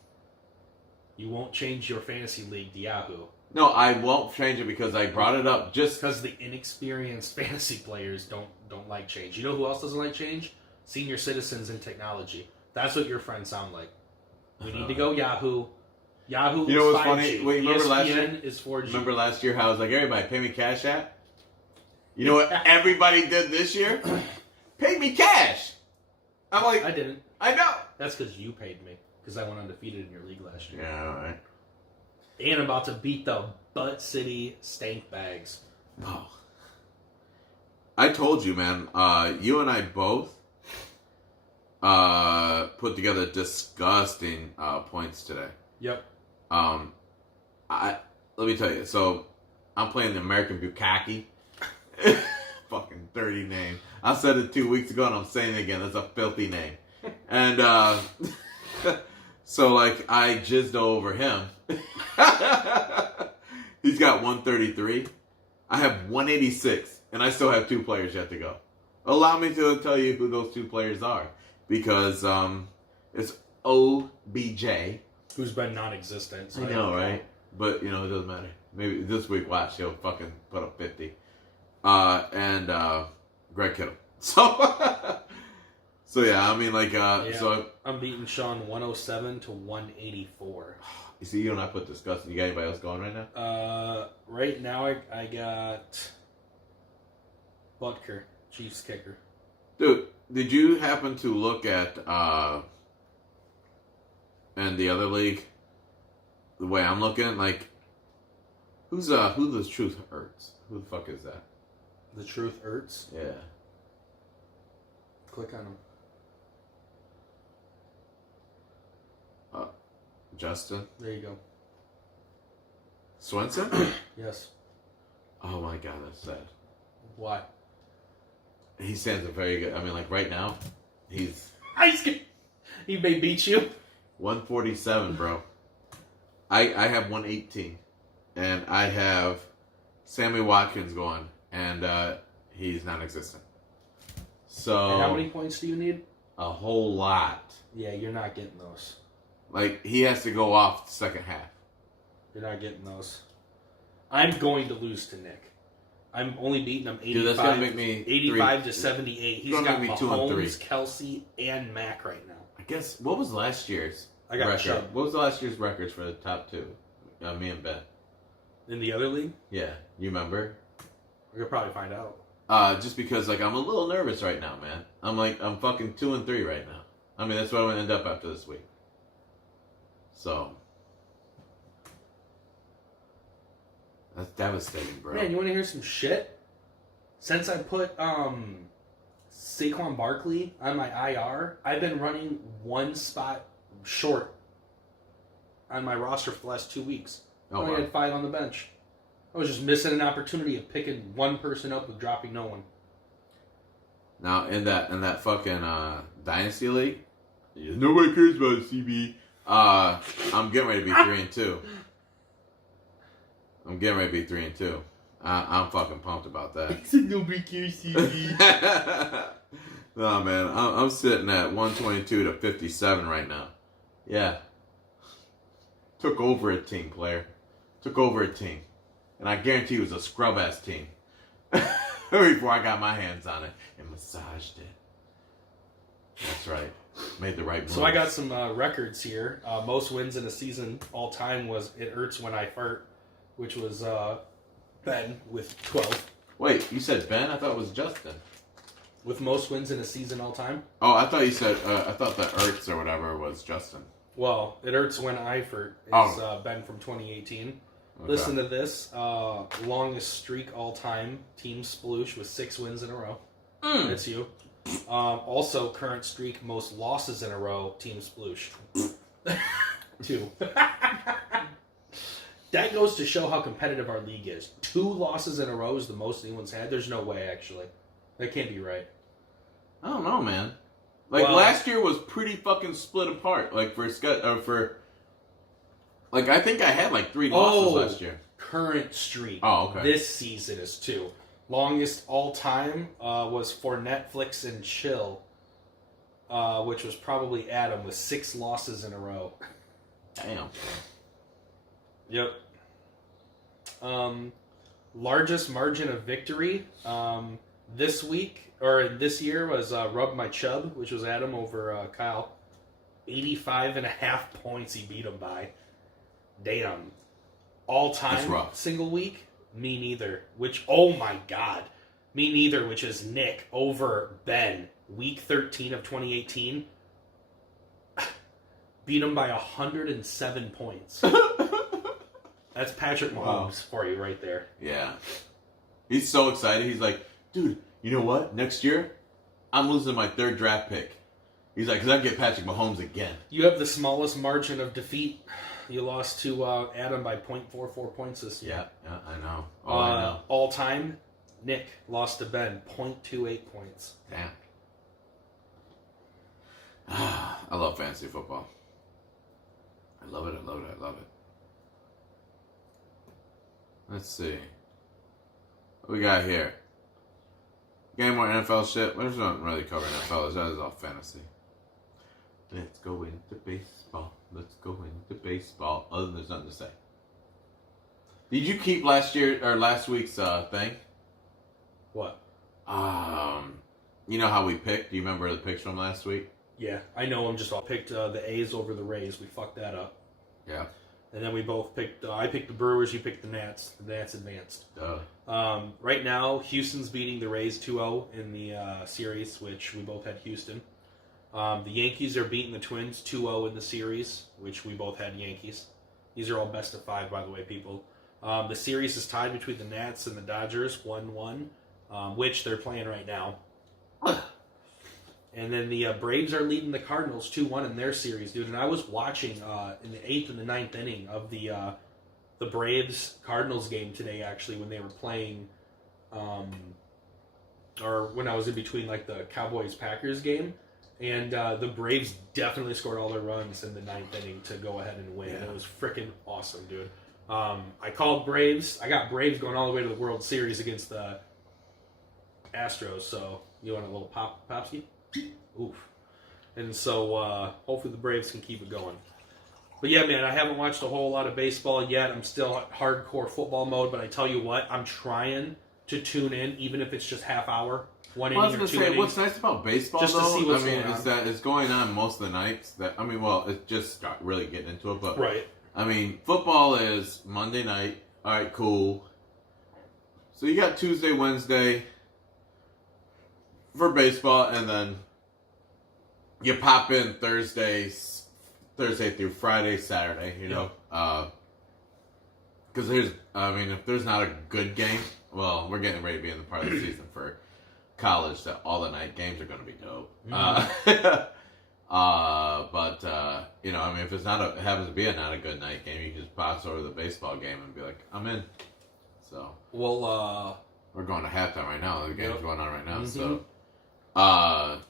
You won't change your fantasy league to Yahoo. No, I won't change it because I brought it up just because the inexperienced fantasy players don't like change. You know who else doesn't like change? Senior citizens in technology. That's what your friends sound like. We need to go Yahoo. Yahoo You know is what's 5G. funny? Wait, remember ESPN last year? Is 4G. Remember last year how I was like, everybody, pay me Cash App? You know what everybody did this year? Pay me cash! I'm like, I didn't. I know. That's because you paid me. Because I went undefeated in your league last year. Yeah, all right. And about to beat the Butt City Stank Bags. Oh. I told you, man, you and I both put together disgusting points today. Yep. Let me tell you. So, I'm playing the American Bukkake. Fucking dirty name. I said it 2 weeks ago, and I'm saying it again. That's a filthy name. And so, like, I jizzed over him. He's got 133. I have 186, and I still have 2 players yet to go. Allow me to tell you who those 2 players are, because it's OBJ. Who's been non-existent. So I know, right? But, it doesn't matter. Maybe this week, watch, he'll fucking put up 50. And Greg Kittle. So yeah, I mean, like, so... I'm beating Sean 107 to 184. You see, you and I put disgusting. You got anybody else going right now? Right now, I got Butker, Chiefs kicker. Dude, did you happen to look at, in the other league, the way I'm looking, like, who the Truth hurts? Who the fuck is that? The Truth Ertz? Yeah. Click on him. Justin? There you go. Swenson? Yes. Oh my god, that's sad. Why? He stands a very good, I mean, like, right now, he's... He may beat you. 147, bro. I have 118. And I have Sammy Watkins going. And he's non-existent. So... And how many points do you need? A whole lot. Yeah, you're not getting those. Like, he has to go off the second half. You're not getting those. I'm going to lose to Nick. I'm only beating him 85, Dude, that's gonna make me 85 to 78. He's got make me 2 and 3. Mahomes, Kelsey, and Mac right now. I guess, what was last year's I got record? Chubb. What was the last year's records for the top 2? Me and Ben. In the other league? Yeah, you remember? We could probably find out. Just because, like, I'm a little nervous right now, man. I'm fucking 2 and 3 right now. I mean, that's what I'm gonna end up after this week. So, that's devastating, bro. Man, you want to hear some shit? Since I put Saquon Barkley on my IR, I've been running one spot short on my roster for the last 2 weeks. Oh, I only wow. had 5 on the bench. I was just missing an opportunity of picking one person up with dropping no one. Now, in that fucking Dynasty League, nobody cares about CB. I'm getting ready to be 3 and 2. I'm getting ready to be 3 and 2. I'm fucking pumped about that. Nobody cares, CB. No, man, I'm sitting at 122 to 57 right now. Yeah. Took over a team, player. Took over a team. And I guarantee it was a scrub-ass team. Before I got my hands on it and massaged it. That's right. Made the right move. So I got some records here. Most wins in a season all time was It Hurts When I Fart, which was Ben with 12. Wait, you said Ben? I thought it was Justin. With most wins in a season all time? Oh, I thought you said, I thought the Ertz or whatever was Justin. Well, it hurts when Eifert is Ben from 2018. Okay. Listen to this. Longest streak all time, Team Sploosh with 6 wins in a row. That's you. Also, current streak, most losses in a row, Team Sploosh. 2. That goes to show how competitive our league is. 2 losses in a row is the most anyone's had. There's no way, actually. That can't be right. I don't know, man. Like, last year was pretty fucking split apart. Like, like, I think I had, like, 3 losses last year. Current streak. Oh, okay. This season is 2. Longest all time was for Netflix and Chill, which was probably Adam with 6 losses in a row. Damn. Yep. Largest margin of victory this week, or this year, was Rub My Chub, which was Adam over Kyle. 85.5 points he beat him by. Damn. All time single week? Me neither. Oh my god. Me neither, which is Nick over Ben. Week 13 of 2018. Beat him by 107 points. That's Patrick Mahomes for you right there. Yeah. He's so excited. He's like, dude, you know what? Next year, I'm losing my 3rd draft pick. He's like, because I get Patrick Mahomes again. You have the smallest margin of defeat. You lost to Adam by 0.44 points this year. Yeah, I know. I know. All time, Nick lost to Ben 0.28 points. Damn. I love fantasy football. I love it. Let's see. What we got here? Game more NFL shit. We're not really covering NFL. That is all fantasy. Let's go into baseball. Other than there's nothing to say. Did you keep last week's thing? What? You know how we picked? Do you remember the picks from last week? Yeah, I know. I picked the A's over the Rays. We fucked that up. Yeah. And then we both picked. I picked the Brewers. You picked the Nats. The Nats advanced. Duh. Right now, Houston's beating the Rays 2-0 in the series, which we both had Houston. The Yankees are beating the Twins 2-0 in the series, which we both had Yankees. These are all best of 5, by the way, people. The series is tied between the Nats and the Dodgers, 1-1, which they're playing right now. And then the Braves are leading the Cardinals 2-1 in their series, dude. And I was watching in the 8th and the 9th inning of the Braves-Cardinals game today, actually, when they were playing, or when I was in between, like, the Cowboys-Packers game. And the Braves definitely scored all their runs in the 9th inning to go ahead and win. Yeah. It was freaking awesome, dude. I called Braves. I got Braves going all the way to the World Series against the Astros. So, you want a little popski? Oof. And so, hopefully the Braves can keep it going. But yeah, man, I haven't watched a whole lot of baseball yet. I'm still hardcore football mode. But I tell you what, I'm trying to tune in, even if it's just half hour. One inning or 2 innings. What's nice about baseball, just though, to see what's going on. Is that it's going on most of the nights. It's just really getting into it. But right. I mean, football is Monday night. All right, cool. So you got Tuesday, Wednesday for baseball, and then you pop in Thursday through Friday, Saturday. You know, because if there's not a good game, well, we're getting ready to be in the part of the season for college that all the night games are going to be dope. If it happens to be not a good night game, you can just pass over the baseball game and be like, I'm in. So, well, we're going to halftime right now. The game's going on right now. Mm-hmm. So,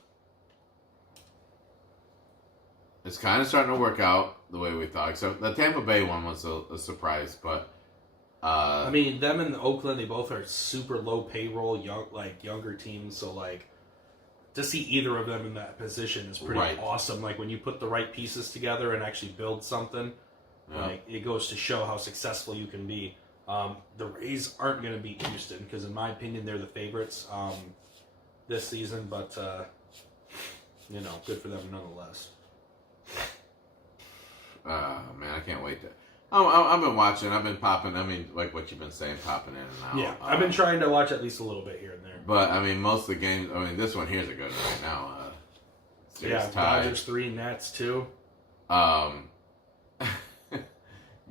it's kind of starting to work out the way we thought. Except the Tampa Bay one was a surprise, but. Them and Oakland, they both are super low payroll, younger teams. So, to see either of them in that position is pretty awesome. Like, when you put the right pieces together and actually build something, it goes to show how successful you can be. The Rays aren't going to beat Houston because, in my opinion, they're the favorites this season. But, good for them nonetheless. Man, I can't wait to. I've been watching. I've been popping. I mean, like what you've been saying, popping in and out. Yeah, I've been trying to watch at least a little bit here and there. But I mean, most of the games. I mean, this one here's a good one right now. Yeah, tie. Dodgers 3, Nats 2.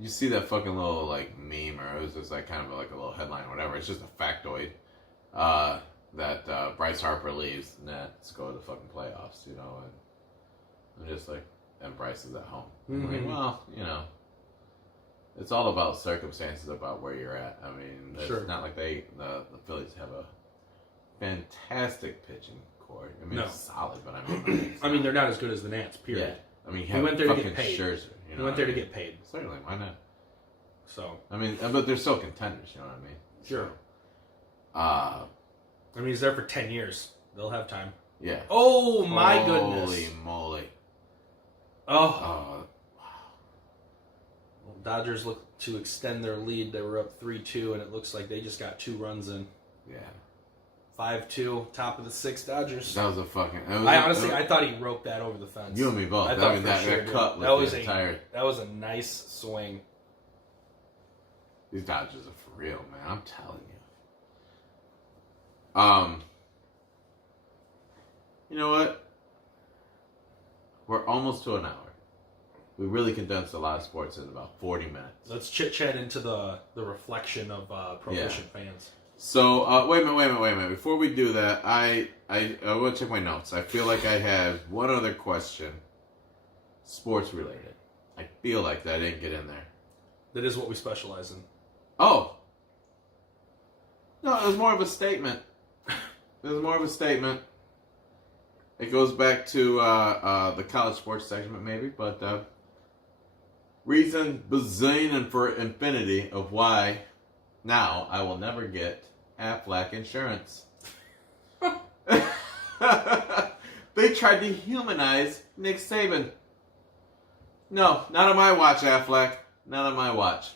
You see that fucking little like meme, or it was just like kind of like a little headline or whatever. It's just a factoid that Bryce Harper leaves, Nets go to the fucking playoffs, you know, and I'm just like, and Bryce is at home. I'm like, well, you know, it's all about circumstances about where you're at. I mean, it's not like the Phillies have a fantastic pitching core. I mean, it's solid, but I mean, they're not as good as the Nats. Period. Yeah. I mean, he went there to get paid. Scherzer, you know he went there to get paid. Certainly, why not? So I mean, but they're still contenders. You know what I mean? Sure. I mean, he's there for 10 years. They'll have time. Yeah. Oh my goodness! Holy moly! Oh. Well, Dodgers look to extend their lead. They were up 3-2, and it looks like they just got 2 runs in. Yeah. 5-2, top of the 6th, Dodgers. That was a fucking. I thought he roped that over the fence. You and me both. I mean, that cut was the entire. That was a nice swing. These Dodgers are for real, man. I'm telling you. You know what? We're almost to an hour. We really condensed a lot of sports in about 40 minutes. Let's chit chat into the reflection of Proficient Fans. So wait a minute. Before we do that, I want to check my notes. I feel like I have one other question, sports related. I feel like that I didn't get in there. That is what we specialize in. Oh. No, it was more of a statement. It goes back to the college sports segment, maybe, but reason bazillion and for infinity of why now I will never get Aflac insurance. They tried to humanize Nick Saban. No, not on my watch, Aflac. Not on my watch.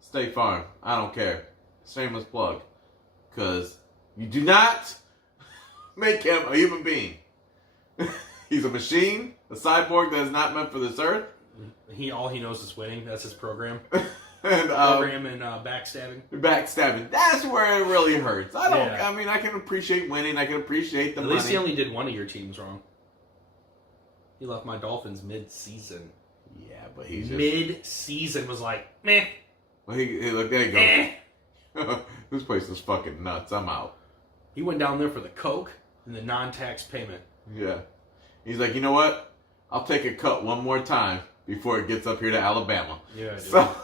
State Farm. I don't care. Shameless plug. Because you do not make him a human being. He's a machine, a cyborg that is not meant for this earth. All he knows is winning. That's his program. And program and backstabbing. Backstabbing. That's where it really hurts. I mean, I can appreciate winning. I can appreciate the money. At least he only did one of your teams wrong. He left my Dolphins mid-season. Yeah, but he's just... Mid-season was like, meh. Well, look, there you go. This place is fucking nuts. I'm out. He went down there for the coke and the non-tax payment. Yeah. He's like, you know what? I'll take a cut one more time before it gets up here to Alabama. Yeah, dude. So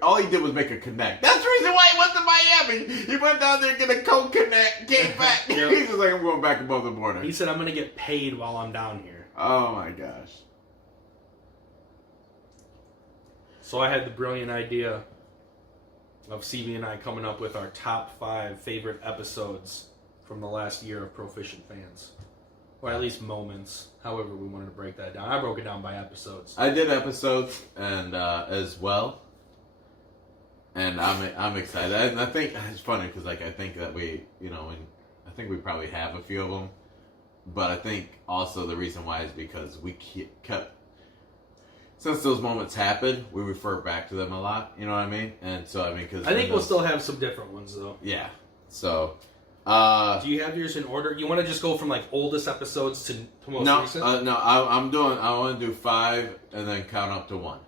all he did was make a connect. That's the reason why he went to Miami. He went down there and get a coke connect, came back. Yep. He's just like, I'm going back above the border. He said, I'm going to get paid while I'm down here. Oh my gosh. So I had the brilliant idea of CB and I coming up with our top 5 favorite episodes from the last year of Proficient Fans. Or at least moments, however we wanted to break that down. I broke it down by episodes. I did episodes and as well. And I'm excited. And I think it's funny because like I think that we, you know, I think we probably have a few of them. But I think also the reason why is because we kept, since those moments happened, we refer back to them a lot. You know what I mean? And so I mean, because I think we'll still have some different ones though. Yeah. So. Do you have yours in order? You want to just go from like oldest episodes to most recent? No. I want to do 5 and then count up to 1.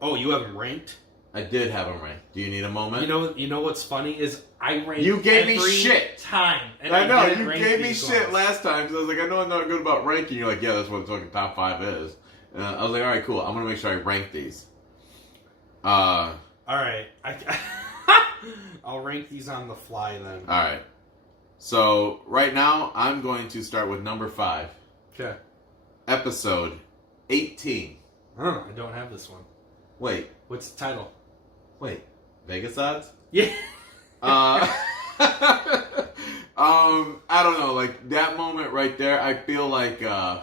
Oh, you have them ranked? I did have them ranked. Do you need a moment? You know what's funny is I ranked. You gave me every shit time. And I know you gave me shit last time because I was like, I know I'm not good about ranking. You're like, yeah, that's what fucking top 5 is. And I was like, all right, cool. I'm gonna make sure I rank these. All right, I'll rank these on the fly then. All right. So, right now, I'm going to start with number 5. Okay. Episode 18. I don't have this one. Wait. What's the title? Wait. Vegas odds? Yeah. I don't know. Like, that moment right there, I feel like, I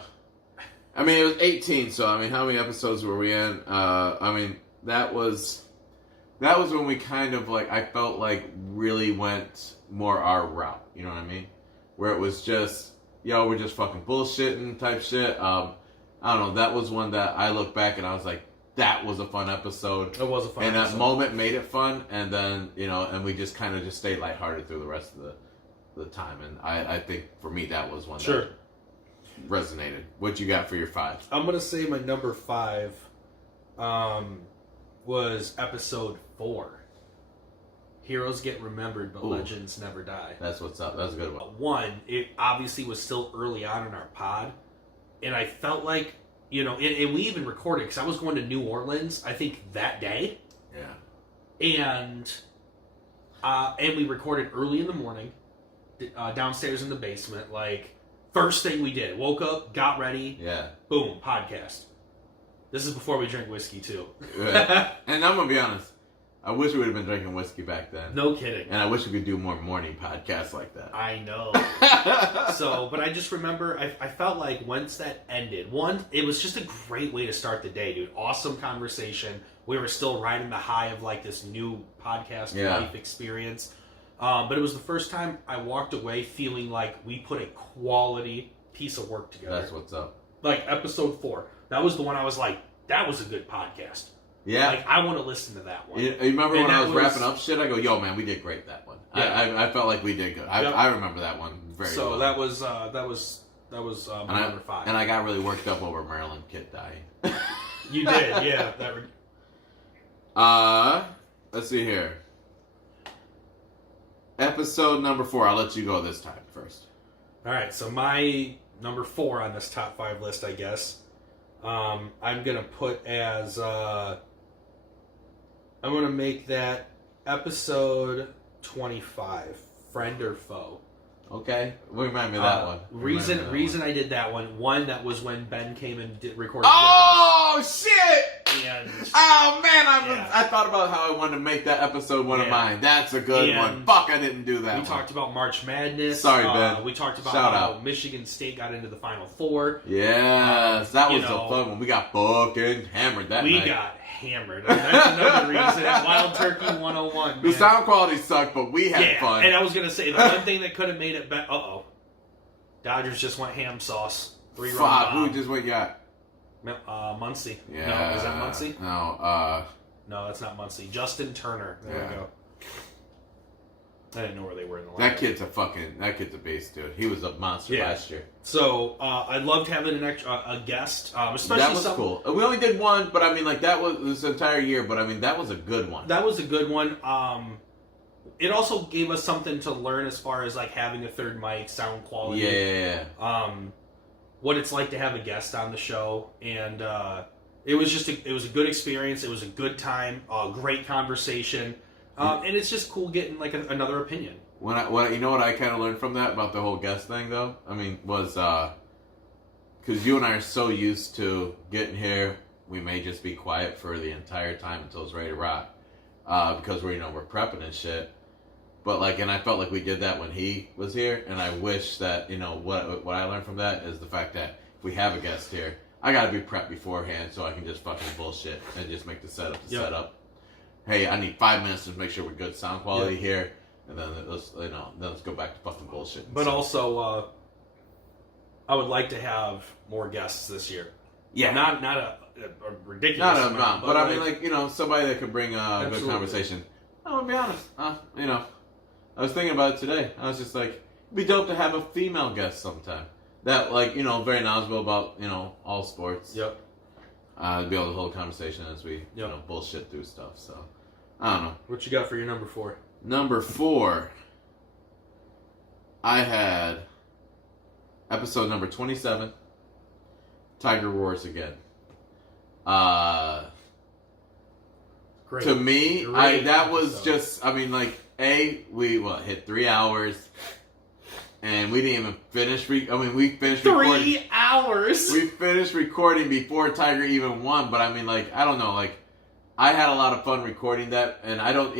mean, it was 18, so, I mean, how many episodes were we in? I mean, that was when we kind of, like, I felt like really went more our route, you know what I mean? Where it was just, yo, we're just fucking bullshitting type shit. I don't know, that was one that I look back and I was like, that was a fun episode. It was a fun and episode. that moment made it fun, and then, and we just kind of just stayed lighthearted through the rest of the time. And I think for me, that was one that resonated. What you got for your 5? I'm going to say my number 5 was episode 4. Heroes get remembered, but legends never die. That's what's up. That's a good one. 1, it obviously was still early on in our pod, and I felt like, and we even recorded, because I was going to New Orleans, I think, that day. Yeah. And we recorded early in the morning, downstairs in the basement, like, first thing we did. Woke up, got ready. Yeah. Boom, podcast. This is before we drink whiskey, too. Yeah. And I'm going to be honest. I wish we would have been drinking whiskey back then. No kidding. And I wish we could do more morning podcasts like that. I know. But I just remember, I felt like once that ended, it was just a great way to start the day, dude. Awesome conversation. We were still riding the high of like this new podcast life experience. But it was the first time I walked away feeling like we put a quality piece of work together. That's what's up. Like episode 4. That was the one I was like, that was a good podcast. Yeah. Like, I want to listen to that one. You remember when I was wrapping up shit? I go, yo, man, we did great that one. Yeah. I felt like we did good. I remember that one very well. So that was my number 5. And I got really worked up over Maryland Kid dying. You did, yeah. Let's see here. Episode number 4. I'll let you go this time first. All right, so my number 4 on this top 5 list, I guess, I'm going to put as... I'm going to make that episode 25, Friend or Foe. Okay, remind me of that one. Reason I did that one, that was when Ben came and recorded with us. Shit! And, I thought about how I wanted to make that episode one of mine. That's a good one. Fuck, I didn't do that. We talked about March Madness. Sorry, Ben. We talked about how Michigan State got into the Final Four. Yes, that was a fun one. We got fucking hammered that night. We got hammered. That's another reason at Wild Turkey 101. Man. The sound quality sucked, but we had fun. And I was going to say, the one thing that could have made it better... Dodgers just went ham sauce. 3-run bomb. Who just went got? Muncie. Yeah. No, is that Muncie? No, No, that's not Muncie. Justin Turner. There we go. I didn't know where they were in the line. That kid's a beast, dude. He was a monster last year. So, I loved having a guest, especially that was cool. We only did one, but I mean, like, that was this entire year, but I mean, that was a good one. That was a good one. It also gave us something to learn as far as, like, having a third mic, sound quality. Yeah. What it's like to have a guest on the show, and it was a good experience. It was a good time, great conversation. And it's just cool getting like another opinion. What I kind of learned from that about the whole guest thing, though, I mean, was because you and I are so used to getting here, we may just be quiet for the entire time until it's ready to rock, because we're prepping and shit. But like, and I felt like we did that when he was here, and I wish that what I learned from that is the fact that if we have a guest here, I gotta be prepped beforehand so I can just fucking bullshit and just make the setup setup. Hey, I need 5 minutes to make sure we're good sound quality here, and then let's go back to fucking bullshit. But also, I would like to have more guests this year. Yeah, not a ridiculous amount, but I mean, like, somebody that could bring a good conversation. I'll be honest, I was thinking about it today. I was just like, it'd be dope to have a female guest sometime that, like, very knowledgeable about all sports. Yep. To be able to hold a conversation as we bullshit through stuff. So I don't know. What you got for your number 4? Number 4, I had episode number 27, Tiger Roars Again. Great. To me, Great that was episode. just, I mean, like, we hit 3 hours, and we didn't even finish. We finished 3 hours. We finished recording before Tiger even won, but I mean, like, I don't know, like, I had a lot of fun recording that, and I don't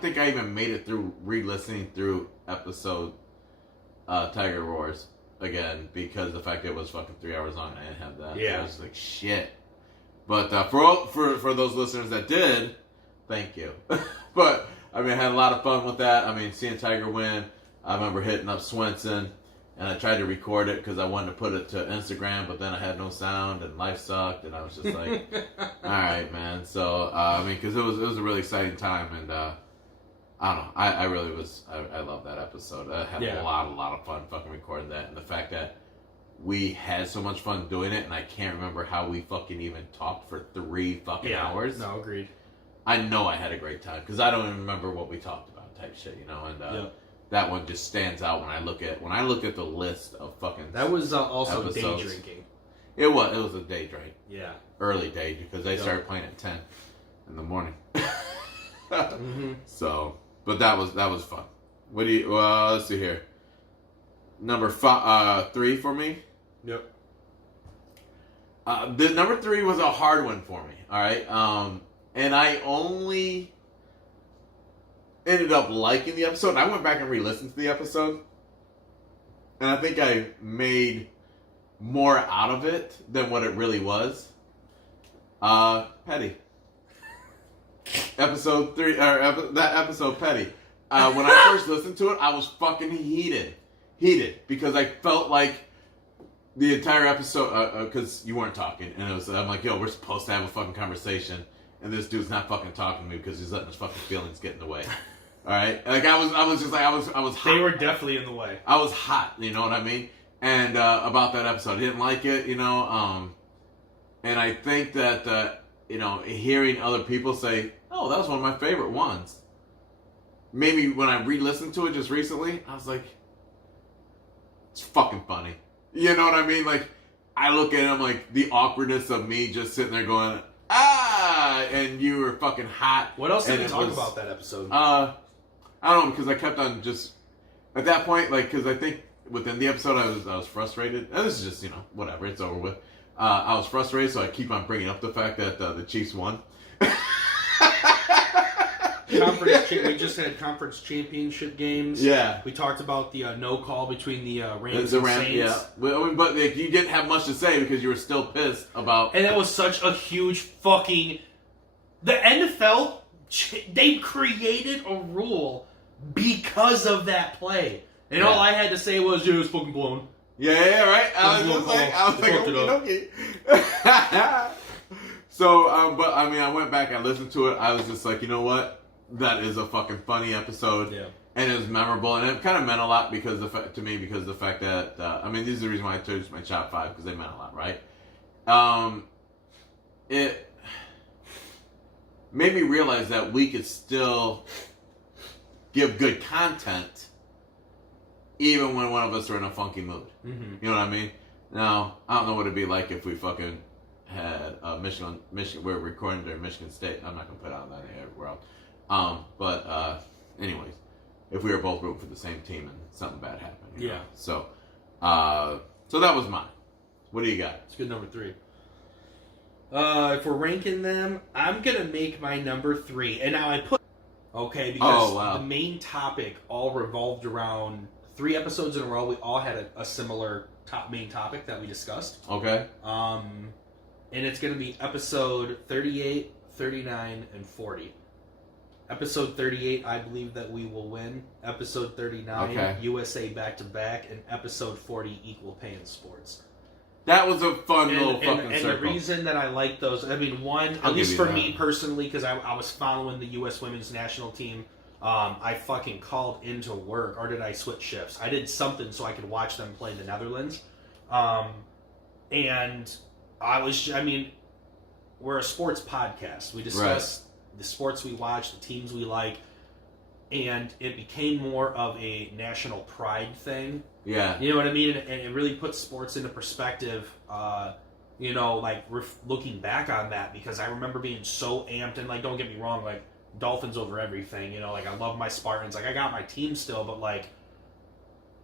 think I even made it through re-listening through episode Tiger Roars again, because the fact that it was fucking 3 hours long, I didn't have that. Yeah. I was like, shit. But for those listeners that did, thank you. But I mean, I had a lot of fun with that. I mean, seeing Tiger win. I remember hitting up Swenson and I tried to record it because I wanted to put it to Instagram, but then I had no sound and life sucked, and I was just like, all right, man. So I mean, because it was a really exciting time, and I don't know, I really was. I love that episode. I had a lot of fun fucking recording that, and the fact that we had so much fun doing it, and I can't remember how we fucking even talked for 3 fucking hours. No, agreed. I know I had a great time because I don't even remember what we talked about, type shit, you know. And that one just stands out when I look at the list of fucking. That was also episodes. day drinking. It was a day drink. Yeah. Early day because they started playing at 10 in the morning. So, but that was fun. What do you? Let's see here. Number 3 for me. Yep. The number 3 was a hard one for me. All right. And I only ended up liking the episode. I went back and re-listened to the episode, and I think I made more out of it than what it really was. Petty. Episode 3, that episode, Petty. When I first listened to it, I was fucking heated because I felt like the entire episode, because you weren't talking, and I'm like, yo, we're supposed to have a fucking conversation, and this dude's not fucking talking to me because he's letting his fucking feelings get in the way. All right, like I was just like I was hot. They were definitely in the way. I was hot, you know what I mean? And about that episode, I didn't like it, you know. And I think that you know, hearing other people say, "Oh, that was one of my favorite ones," maybe when I re-listened to it just recently, I was like, "It's fucking funny." You know what I mean? Like, I look at it, I'm like, the awkwardness of me just sitting there going, "Ah," and you were fucking hot. What else did we talk about that episode? I don't know, because I kept on just at that point, like, because I think within the episode I was frustrated. And this is just, you know, whatever, it's over with. I was frustrated, so I keep on bringing up the fact that the Chiefs won. We just had conference championship games. Yeah, we talked about the no call between the Rams and Saints. Yeah, but like, you didn't have much to say because you were still pissed about. And that was such a huge fucking. The NFL, they created a rule because of that play, and all I had to say was, "Yeah, it was fucking blown." Yeah, right. I was like, okay. So, but I mean, I went back, I listened to it. I was just like, you know what? That is a fucking funny episode. Yeah. And it was memorable, and it kind of meant a lot because to me because of the fact that I mean, this is the reason why I chose my top 5 because they meant a lot, right? It made me realize that we could still give good content even when one of us are in a funky mood. Mm-hmm. You know what I mean? Now, I don't know what it'd be like if we fucking had Michigan. We're recording during Michigan State. I'm not gonna put out that everywhere else. But anyways, if we were both rooting for the same team and something bad happened, you know? So that was mine. What do you got? It's good number 3. If we're ranking them, I'm gonna make my number 3, and now I put because the main topic all revolved around 3 episodes in a row. We all had a similar main topic that we discussed. Okay. And it's going to be episode 38, 39, and 40. Episode 38, I believe that we will win. Episode 39, USA back-to-back. And episode 40, equal pay in sports. That was a fun little fucking circle. And the reason that I like those, I mean, one, at least for me personally, because I was following the U.S. women's national team, I fucking called into work, or did I switch shifts? I did something so I could watch them play the Netherlands. And we're a sports podcast. We discuss the sports we watch, the teams we like, and it became more of a national pride thing. Yeah. You know what I mean? And it really puts sports into perspective, you know, like, looking back on that, because I remember being so amped, and, like, don't get me wrong, like, Dolphins over everything, you know, like, I love my Spartans, like, I got my team still, but, like,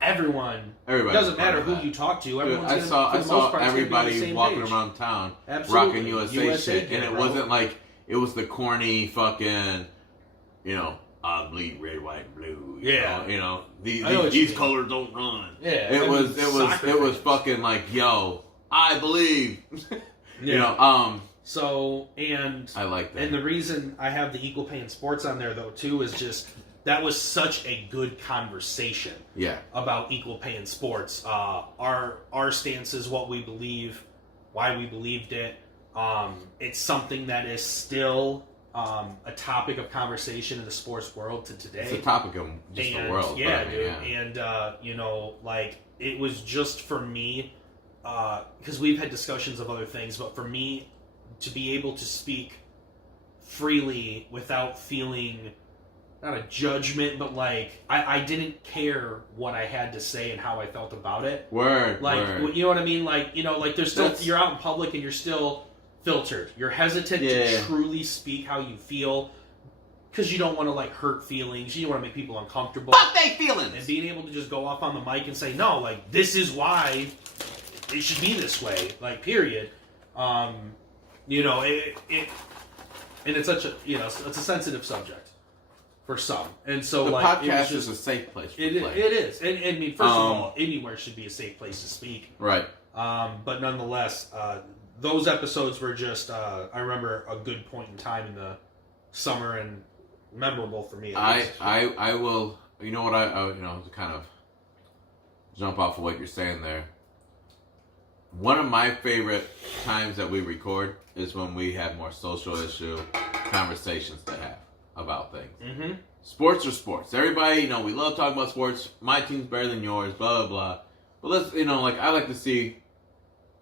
everybody doesn't matter who you talk to. Everyone's I saw everybody walking around town rocking USA shit, and it wasn't like it was the corny fucking, you know, I bleed red, white, and blue. You know, these colors don't run. Yeah, it was fucking like, yo, I believe. You know, So, and I like that. And the reason I have the equal pay in sports on there though too is just that was such a good conversation. Yeah. About equal pay in sports. Our stance is what we believe, why we believed it. It's something that is still a topic of conversation in the sports world to today. It's a topic of just the world. Yeah, but, dude. yeah. And it was just for me, because we've had discussions of other things, but for me to be able to speak freely without feeling, not a judgment, but like I didn't care what I had to say and how I felt about it. Word. You know what I mean? Like, there's still, you're out in public and you're still filtered. You're hesitant to truly speak how you feel because you don't want to like hurt feelings. You don't want to make people uncomfortable. Fuck they feelings. And being able to just go off on the mic and say, no, like, this is why it should be this way, like, period. And it's such a, it's a sensitive subject for some. And so, the like, podcast is a safe place for play. It is. And I mean, first of all, anywhere should be a safe place to speak. Right. But nonetheless, those episodes were just, I remember, a good point in time in the summer and memorable for me. I will, you know what, to kind of jump off of what you're saying there. One of my favorite times that we record is when we have more social issue conversations to have about things. Mm-hmm. Sports are sports. Everybody, we love talking about sports. My team's better than yours, blah, blah, blah. But let's, I like to see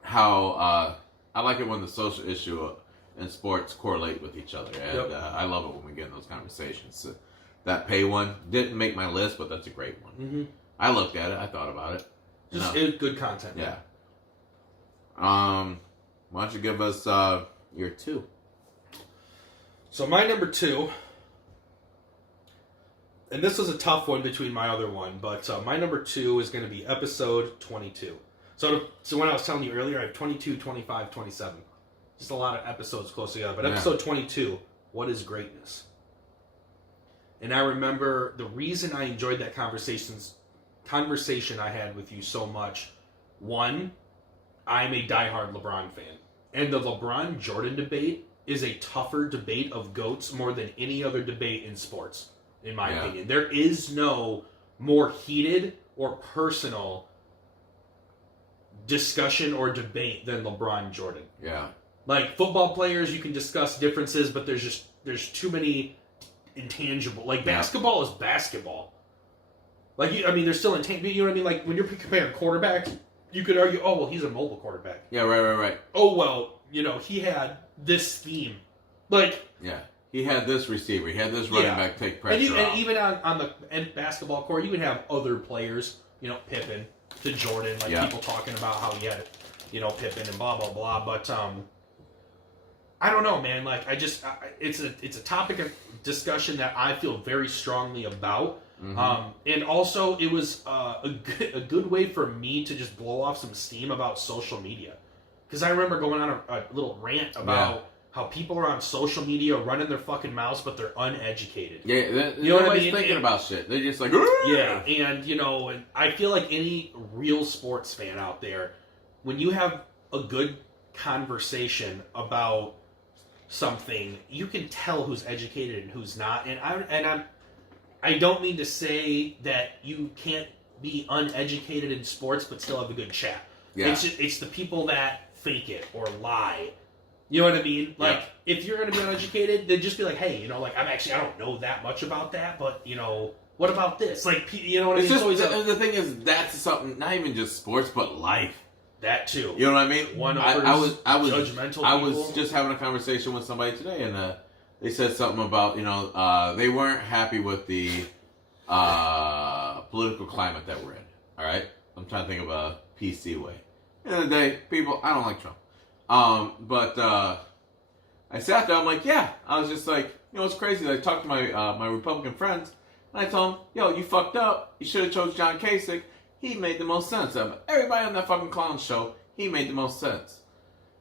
how, I like it when the social issue and sports correlate with each other. And I love it when we get in those conversations. That pay one didn't make my list, but that's a great one. Mm-hmm. I looked at it. I thought about it. Just good content. Yeah. Why don't you give us your 2? So my number 2, and this was a tough one between my other one, but my number 2 is going to be episode 22. So when I was telling you earlier, I have 22, 25, 27. Just a lot of episodes close together. But episode 22, what is greatness? And I remember the reason I enjoyed that conversation I had with you so much. One, I'm a diehard LeBron fan. And the LeBron Jordan debate is a tougher debate of GOATs more than any other debate in sports, in my opinion. There is no more heated or personal discussion or debate than LeBron Jordan. Yeah. Like, football players, you can discuss differences, but there's too many intangible. Like, basketball is basketball. Like, there's still intangible. You know what I mean? Like, when you're comparing quarterbacks, you could argue, oh, well, he's a mobile quarterback. Yeah, right. Oh, well, he had this scheme. Like... Yeah. He had this receiver. He had this running back take pressure off. And even on the basketball court, you can have other players, Pippen to Jordan, people talking about how he had, Pippen and blah, blah, blah. But, I don't know, man. Like, it's a topic of discussion that I feel very strongly about. Mm-hmm. And also, it was a good way for me to just blow off some steam about social media. Because I remember going on a little rant about how people are on social media running their fucking mouths, but they're uneducated. Yeah, nobody's thinking about shit. They're just like, yeah, and I feel like any real sports fan out there, when you have a good conversation about something, you can tell who's educated and who's not. And I don't mean to say that you can't be uneducated in sports but still have a good chat. Yeah. It's the people that fake it or lie. You know what I mean? Like, if you're going to be uneducated, then just be like, hey, I don't know that much about that, but, what about this? Like, you know what I mean? The thing is, that's something, not even just sports, but life. That too. You know what I mean? I was judgmental people. I was just having a conversation with somebody today, and they said something about, they weren't happy with the political climate that we're in. All right? I'm trying to think of a PC way. At the end of the day, people, I don't like Trump. But I sat there, I'm like, I was just like, it's crazy. I talked to my Republican friends, and I told them, yo, you fucked up. You should have chose John Kasich. He made the most sense. Everybody on that fucking clown show, he made the most sense.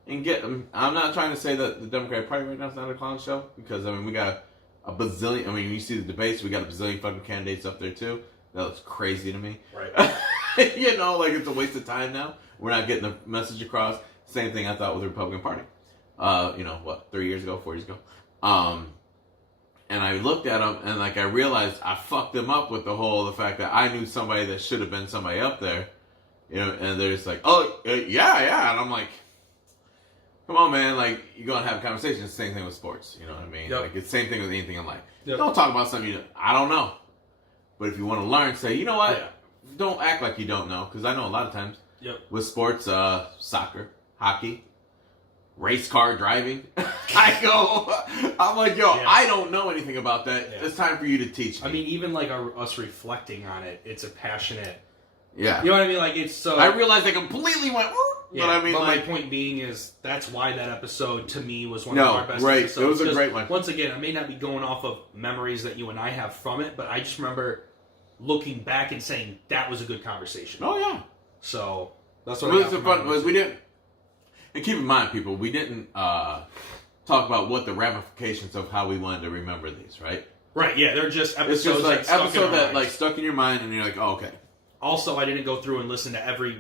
And I'm not trying to say that the Democratic Party right now is not a clown show, because, we got a bazillion, you see the debates, we got a bazillion fucking candidates up there too. That looks crazy to me. Right. Like it's a waste of time now. We're not getting the message across. Same thing I thought with the Republican Party. 3 years ago, 4 years ago. And I looked at them, and like I realized I fucked them up with the fact that I knew somebody that should have been somebody up there, you know. And they're just like, "Oh, yeah," and I'm like, "Come on, man! Like you're gonna have a conversation. It's the same thing with sports, you know what I mean? Yep. Like it's the same thing with anything in life. Yep. Don't talk about something I don't know. But if you want to learn, say, you know what? Yeah. Don't act like you don't know, because I know a lot of times with sports, soccer, hockey, race car driving, I'm like, yo, I don't know anything about that. Yeah. It's time for you to teach me. I mean, even like us reflecting on it, it's a passionate. Yeah. You know what I mean? Like it's so. I realized I completely went. Yeah, but I mean, my point being is that's why that episode to me was one of our best episodes. It was a great one. Once again, I may not be going off of memories that you and I have from it, but I just remember looking back and saying that was a good conversation. Oh yeah. So that's what I got from fun. We didn't. And keep in mind, people, we didn't talk about what the ramifications of how we wanted to remember these, right? Right. Yeah, they're just episodes. It's just like episode that like stuck in your mind, and you're like, oh, okay. Also, I didn't go through and listen to every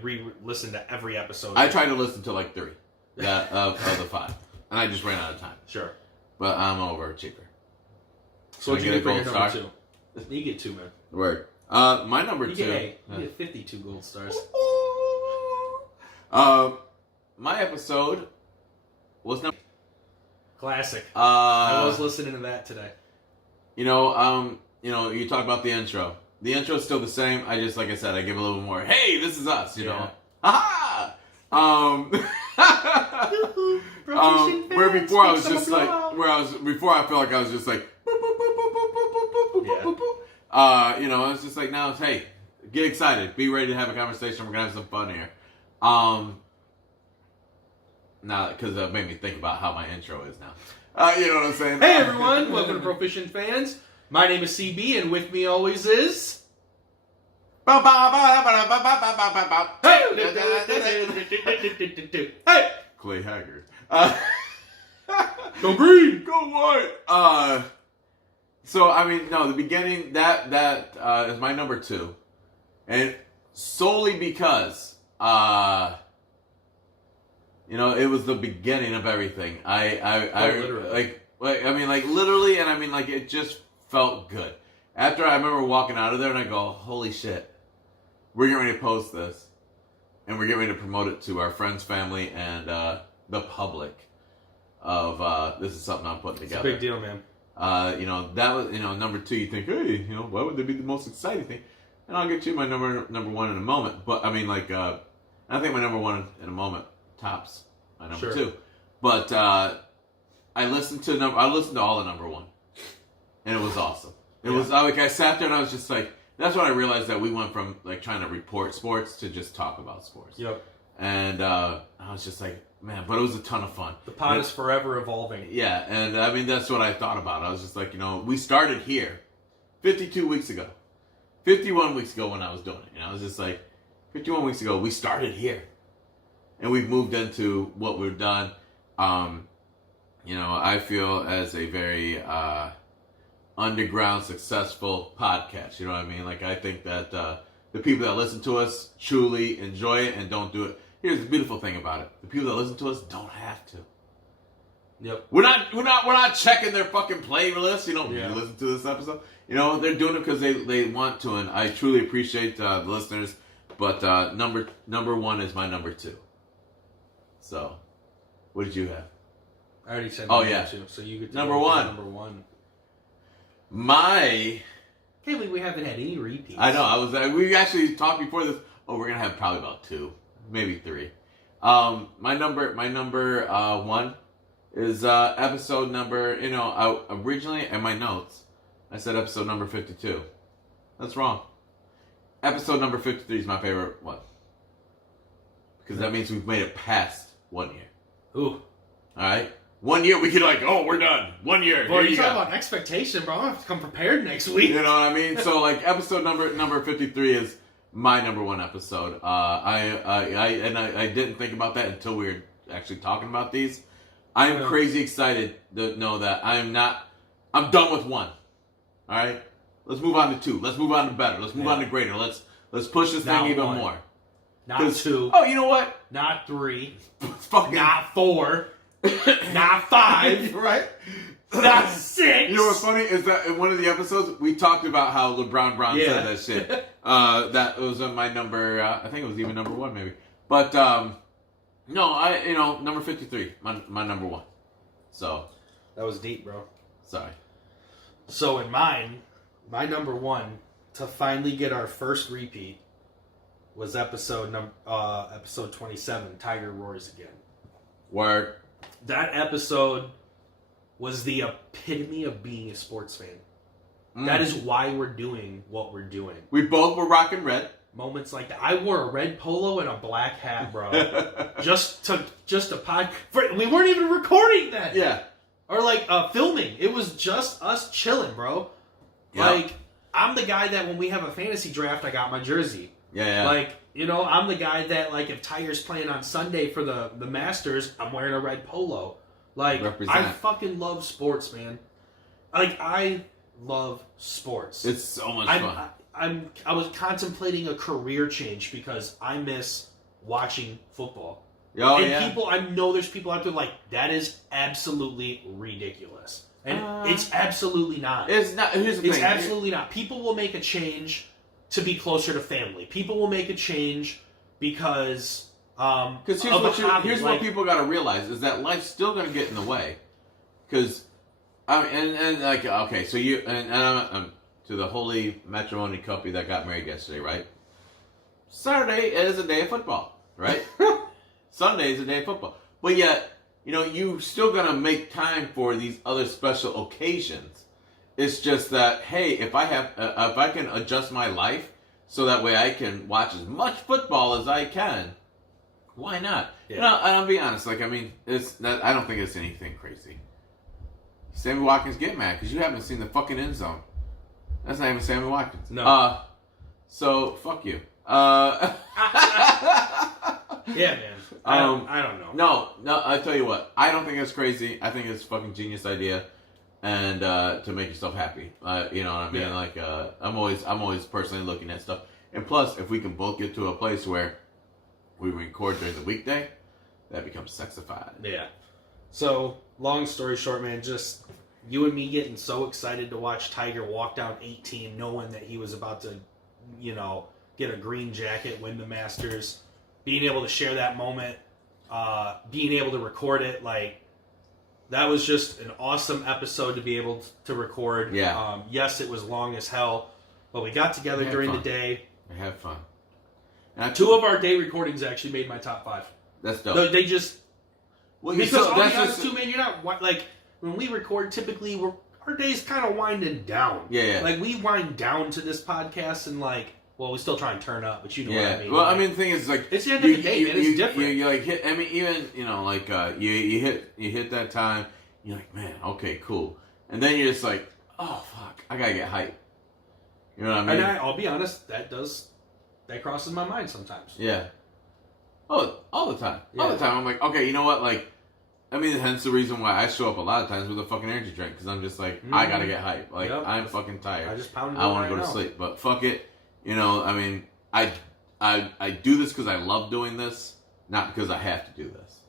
episode. I tried to listen to like 3 of the 5, and I just ran out of time. Sure. But I'm an overachiever. So what'd you get for your number 2? You get 2, man. Word. My number 2. You get 52 gold stars. My episode was number. Classic. I was listening to that today. You talk about the intro. The intro is still the same. I just, like I said, I give a little more. Hey, this is us. You know. Aha. Where before I was just like, before I felt like I was just like. I was just like, now it's hey, get excited, be ready to have a conversation. We're gonna have some fun here. Now, because it made me think about how my intro is now. You know what I'm saying? Hey everyone, welcome to Proficient Fans. My name is CB, and with me always is. Hey! Clay Haggard. Go green! Go white! So, I mean, no, the beginning, that is my number 2. And solely because, it was the beginning of everything. Literally. Literally, and I mean, like, it just felt good. After I remember walking out of there and I go, holy shit, we're getting ready to post this. And we're getting ready to promote it to our friends, family, and the public of, this is something I'm putting together. It's a big deal, man. That was, number 2, you think, hey, why would they be the most exciting thing? And I'll get you my number 1 in a moment. But, I mean, like, I think my number 1 in a moment tops my number 2. But, I listened to all the number 1. And it was awesome. It was, like, I sat there and I was just like, that's when I realized that we went from, like, trying to report sports to just talk about sports. Yep. And, I was just like, man, but it was a ton of fun. The pod is forever evolving. Yeah, and I mean, that's what I thought about. I was just like, we started here 52 weeks ago. 51 weeks ago when I was doing it. I was just like, 51 weeks ago, we started here. And we've moved into what we've done. I feel as a very underground, successful podcast. You know what I mean? Like, I think that the people that listen to us truly enjoy it and don't do it. Here's the beautiful thing about it: the people that listen to us don't have to. Yep. We're not checking their fucking playlist. You listen to this episode. They're doing it because they want to, and I truly appreciate the listeners. But number 1 is my number 2. So, what did you have? I already said. Number 2, so you get number 1. Number 1. Can't believe we haven't had any repeats. I know. We actually talked before this. Oh, we're gonna have probably about 2. Maybe 3. My number 1 is episode number. Originally in my notes, I said episode number 52. That's wrong. Episode number 53 is my favorite one because that means we've made it past 1 year. Ooh. All right. 1 year, we could we're done. 1 year. Well, you're talking about expectation, bro. I'm gonna have to come prepared next week. You know what I mean? So, like, episode number 53 is my number 1 episode. I didn't think about that until we were actually talking about these. I'm crazy excited to know that I'm done with 1. All right? Let's move on to 2. Let's move on to better. Let's move on to greater. Let's push this thing even more. Not 2. Oh, you know what? Not 3. Fucking not 4. not 5, right? not 6. You know what's funny is that in one of the episodes we talked about how LeBron Brown said that shit. That was my number. I think it was even number 1, maybe. But no, number 53, my number 1. So that was deep, bro. Sorry. So in mine, my number 1 to finally get our first repeat was episode 27. Tiger Roars Again. Word. That episode was the epitome of being a sports fan. That is why we're doing what we're doing. We both were rocking red. Moments like that. I wore a red polo and a black hat, bro. just a pod. We weren't even recording then. Yeah. Or filming. It was just us chilling, bro. Yep. Like, I'm the guy that when we have a fantasy draft, I got my jersey. Yeah. Like, I'm the guy that, like, if Tiger's playing on Sunday for the Masters, I'm wearing a red polo. Like, Represent. I fucking love sports, man. Like, I love sports. It's so much fun. I was contemplating a career change because I miss watching football. Oh, and yeah. people, I know there's people out there like, that is absolutely ridiculous. And it's absolutely not. It's not. Here's the thing. It's absolutely not. People will make a change to be closer to family. People will make a change because here's what people got to realize is that life's still going to get in the way. Because so you and to the holy matrimony couple that got married yesterday, right? Saturday is a day of football, right? Sunday is a day of football, but yet you still gonna make time for these other special occasions. It's just that hey, if I can adjust my life so that way I can watch as much football as I can, why not? Yeah. I'll be honest. I don't think it's anything crazy. Sammy Watkins get mad because you haven't seen the fucking end zone. That's not even Sammy Watkins. No. So fuck you. Yeah, man. I don't know. No. I tell you what. I don't think it's crazy. I think it's a fucking genius idea, and to make yourself happy. You know what I mean? Yeah. Like I'm always personally looking at stuff. And plus, if we can both get to a place where we record during the weekday, that becomes sexified. Yeah. So, long story short, man, just you and me getting so excited to watch Tiger walk down 18, knowing that he was about to, get a green jacket, win the Masters, being able to share that moment, being able to record it, like, that was just an awesome episode to be able to record. Yeah. Yes, it was long as hell, but we got together during the day. I had fun. Two of our day recordings actually made my top 5. That's dope. They just... Well, because I'll be honest too, man, you're not like when we record. Typically, our day's kind of winding down. Yeah. Like we wind down to this podcast, and we still try and turn up, but you know what I mean. Well, I mean, the thing is, like, it's the end of the day, man. It's different. You like hit. I mean, even you hit that time. You're like, man, okay, cool, and then you're just like, oh fuck, I gotta get hype. You know what I mean? And I'll be honest, that crosses my mind sometimes. Yeah. Oh, all the time. Yeah. All the time. I'm like, okay, you know what? Like, I mean, hence the reason why I show up a lot of times with a fucking energy drink. Because I'm just like, I gotta get hype. Like, I'm fucking tired. I just pounded it. I want to go to sleep. But fuck it. I mean, I do this because I love doing this. Not because I have to do this.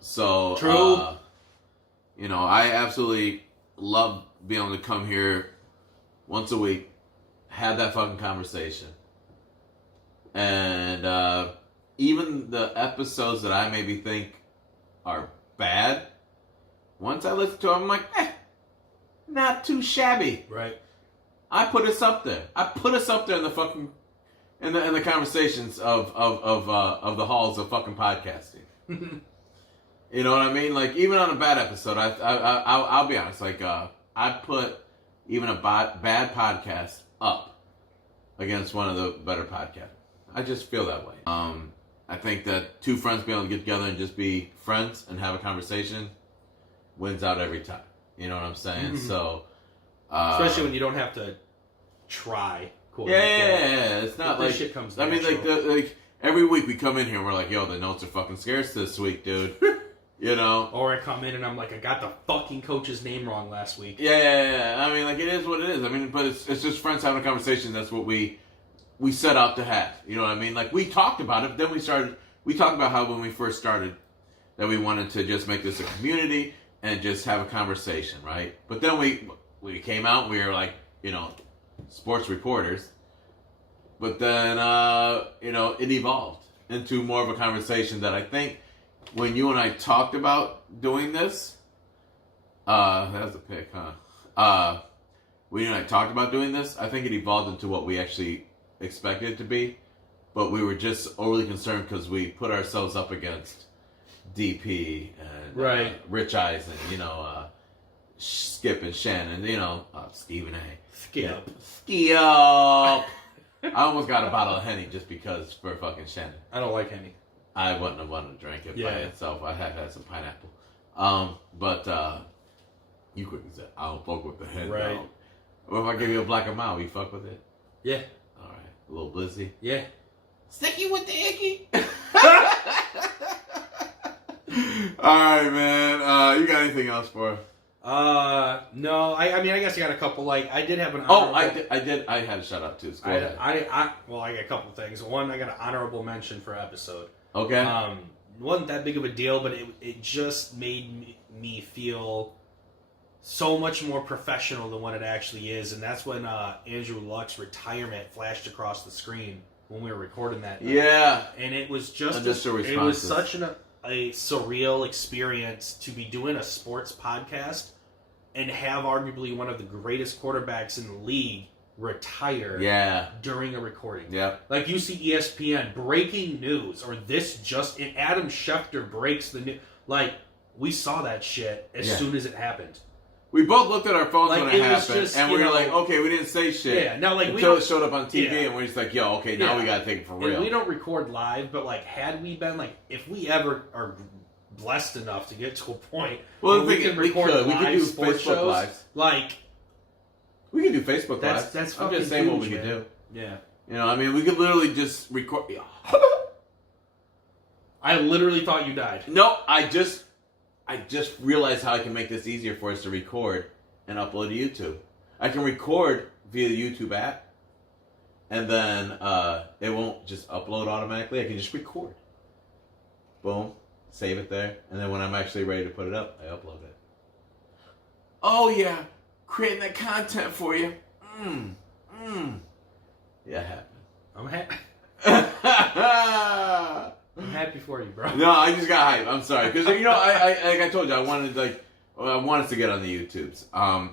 So... True. I absolutely love being able to come here once a week, have that fucking conversation. And even the episodes that I maybe think are bad, once I listen to them, I'm like, not too shabby. Right. I put us up there. I put us up there in the fucking in the conversations of the halls of fucking podcasting. You know what I mean? Like even on a bad episode, I'll be honest. Like I put even a bad podcast up against one of the better podcasts. I just feel that way. I think that two friends being able to get together and just be friends and have a conversation wins out every time. You know what I'm saying? Mm-hmm. So, especially when you don't have to try. Yeah. It's not like shit comes. I mean, like every week we come in here and we're like, yo, the notes are fucking scarce this week, dude. Or I come in and I'm like, I got the fucking coach's name wrong last week. Yeah. I mean, like it is what it is. I mean, but it's just friends having a conversation. That's what we set out to have. You know what I mean? Like we talked about it. Then we talked about how when we first started that we wanted to just make this a community and just have a conversation, right? But then we came out, we were like, sports reporters. But then, it evolved into more of a conversation that I think when you and I talked about doing this, that was a pick, huh? When you and I talked about doing this, I think it evolved into what we actually expected it to be. But we were just overly concerned because we put ourselves up against DP and Rich Eisen, Skip and Shannon, Stephen A. Skip. I almost got a bottle of Henny just because for fucking Shannon. I don't like Henny. I wouldn't have wanted to drink it by itself. I had some pineapple. But you couldn't say, I don't fuck with the Henny. Right. What if I give you a black and mild? You fuck with it? Yeah. All right. A little blizzy? Yeah. Sticky with the icky? All right, man. You got anything else for? No. I mean, I guess I got a couple. Like, I did have an. I did. I had a shout out too. So I got a couple things. One, I got an honorable mention for episode. Okay. Wasn't that big of a deal, but it just made me feel so much more professional than what it actually is, and that's when Andrew Luck's retirement flashed across the screen when we were recording that night. Yeah. And it was just it was such a surreal experience to be doing a sports podcast and have arguably one of the greatest quarterbacks in the league retire during a recording. Yeah. Like you see ESPN breaking news or and Adam Schefter breaks the news. Like we saw that shit as soon as it happened. We both looked at our phones when it happened, just, and we were like, "Okay, we didn't say shit." Yeah, now like until it showed up on TV, and we're just like, "Yo, okay, now we gotta take it for real." And we don't record live, but like, had we been like, if we ever are blessed enough to get to a point where we can record live sports shows, lives. Like we can do Facebook lives. That's I'm fucking just saying huge, what we can do. Yeah, I mean, we could literally just record. I literally thought you died. No, I just realized how I can make this easier for us to record and upload to YouTube. I can record via the YouTube app, and then it won't just upload automatically. I can just record. Boom, save it there, and then when I'm actually ready to put it up, I upload it. Oh yeah, creating that content for you. Yeah, it happened. I'm happy for you, bro. No, I just got hyped. I'm sorry, because I like I told you, I wanted us to get on the YouTubes. A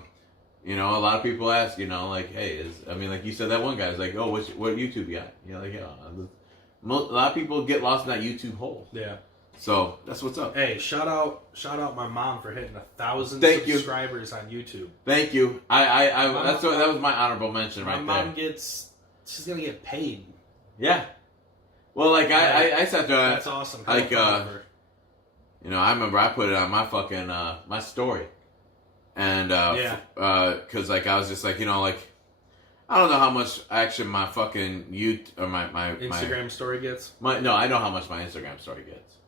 lot of people ask, like, hey, like you said, that one guy's like, oh, what YouTube you got? Like, a lot of people get lost in that YouTube hole. Yeah. So that's what's up. Hey, shout out my mom for hitting 1,000 subscribers on YouTube. Thank you. That was my honorable mention right there. My mom she's gonna get paid. Yeah. Well, like I sat there. That's awesome. Like I remember I put it on my fucking my story, and because like I was just like like I don't know how much action my fucking my Instagram story gets. I know how much my Instagram story gets.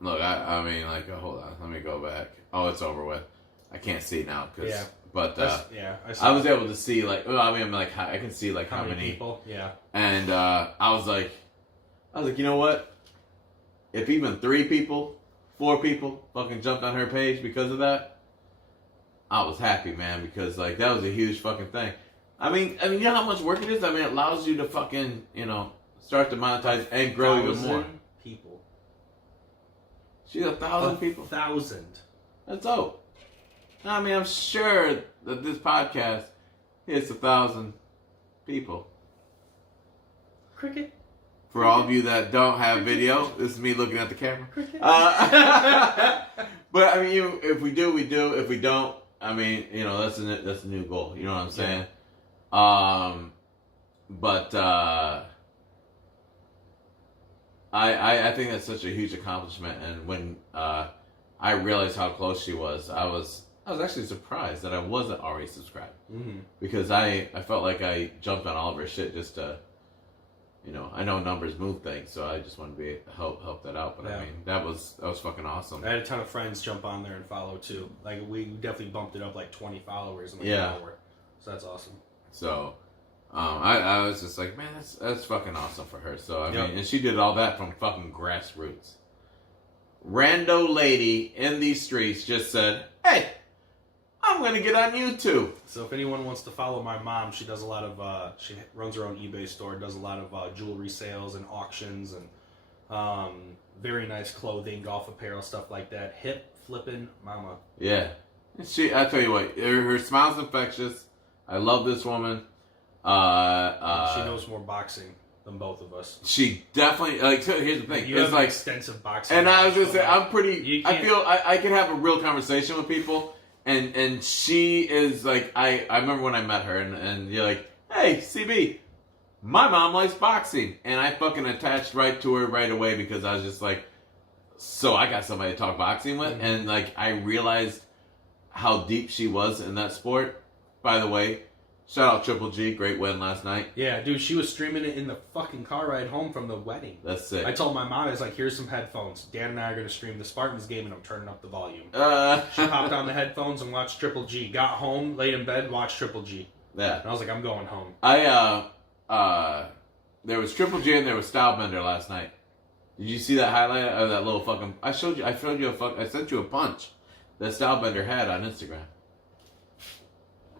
Look, I mean, like, hold on, let me go back. Oh, it's over with. I can't see now but I was able to see like, I can see like how many people. Yeah. And I was like, you know what? If even 3 people, 4 people fucking jumped on her page because of that, I was happy, man, because like that was a huge fucking thing. I mean, you know how much work it is? I mean, it allows you to fucking, start to monetize and grow even more. People. She's 1,000 people. 1,000. That's dope. I mean, I'm sure that this podcast hits 1,000 people. Cricket. For all of you that don't have video, this is me looking at the camera. But I mean, if we do, we do. If we don't, I mean, that's a new goal. You know what I'm saying? Yeah. But I think that's such a huge accomplishment. And when I realized how close she was, I was actually surprised that I wasn't already subscribed. Mm-hmm. Because I felt like I jumped on all of her shit just to. I know numbers move things, so I just wanted to help that out. But I mean, that was fucking awesome. I had a ton of friends jump on there and follow too. Like we definitely bumped it up like 20 followers in like an hour. So that's awesome. So, I was just like, man, that's fucking awesome for her. So I mean, and she did all that from fucking grassroots. rando lady in these streets just said, "Hey, I'm gonna get on YouTube." So if anyone wants to follow my mom, she does a lot of she runs her own eBay store, does a lot of jewelry sales and auctions and very nice clothing, golf apparel, stuff like that. Hip flipping mama. Yeah, I tell you what, her smile's infectious. I love this woman. She knows more boxing than both of us. She definitely like. So here's the thing. You it's have like extensive boxing. and I was gonna say, I'm pretty. You I can't- feel I can have a real conversation with people, and she is like. I remember when I met her, and you're like, "Hey, CB, my mom likes boxing," and I fucking attached right to her right away because I was just like, so I got somebody to talk boxing with, and like I realized how deep she was in that sport. By the way, shout out Triple G, great win last night. Yeah, dude, she was streaming it in the fucking car ride home from the wedding. That's sick. I told my mom, I was like, here's some headphones. Dan and I are going to stream the Spartans game, and I'm turning up the volume. She popped on the headphones and watched Triple G. Got home, laid in bed, watched Triple G. Yeah. And I was like, I'm going home. There was Triple G and there was Stylebender last night. Did you see that highlight of that little fucking... I sent you I sent you a punch that Stylebender had on Instagram.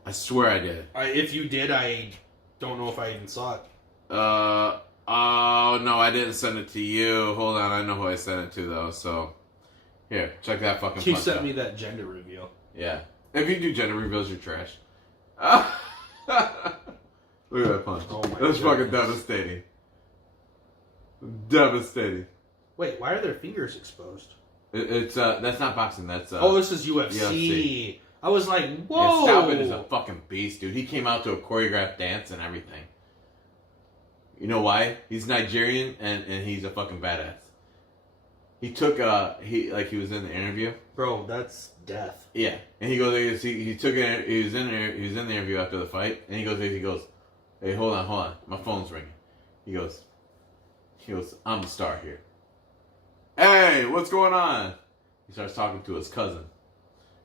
I swear I did. If you did, I don't know if I even saw it. Oh, no, I didn't send it to you. Hold on, I know who I sent it to, though, so... Here, check that fucking You punch sent out. me that gender reveal. Yeah. If you do gender reveals, you're trash. Look at that punch. Oh my That's fucking goodness. devastating. Devastating. Wait, why are their fingers exposed? It's that's not boxing. That's This is UFC. UFC. I was like, And whoa. Stylebender is a fucking beast, dude. He came out to a choreographed dance and everything. You know why? He's Nigerian and he's a fucking badass. He took he was in the interview. Bro, that's death. Yeah, and he goes. He took it. He was in there. He was in the interview after the fight, and he goes. Hey, hold on, my phone's ringing. He goes. I'm the star here. Hey, what's going on? He starts talking to his cousin.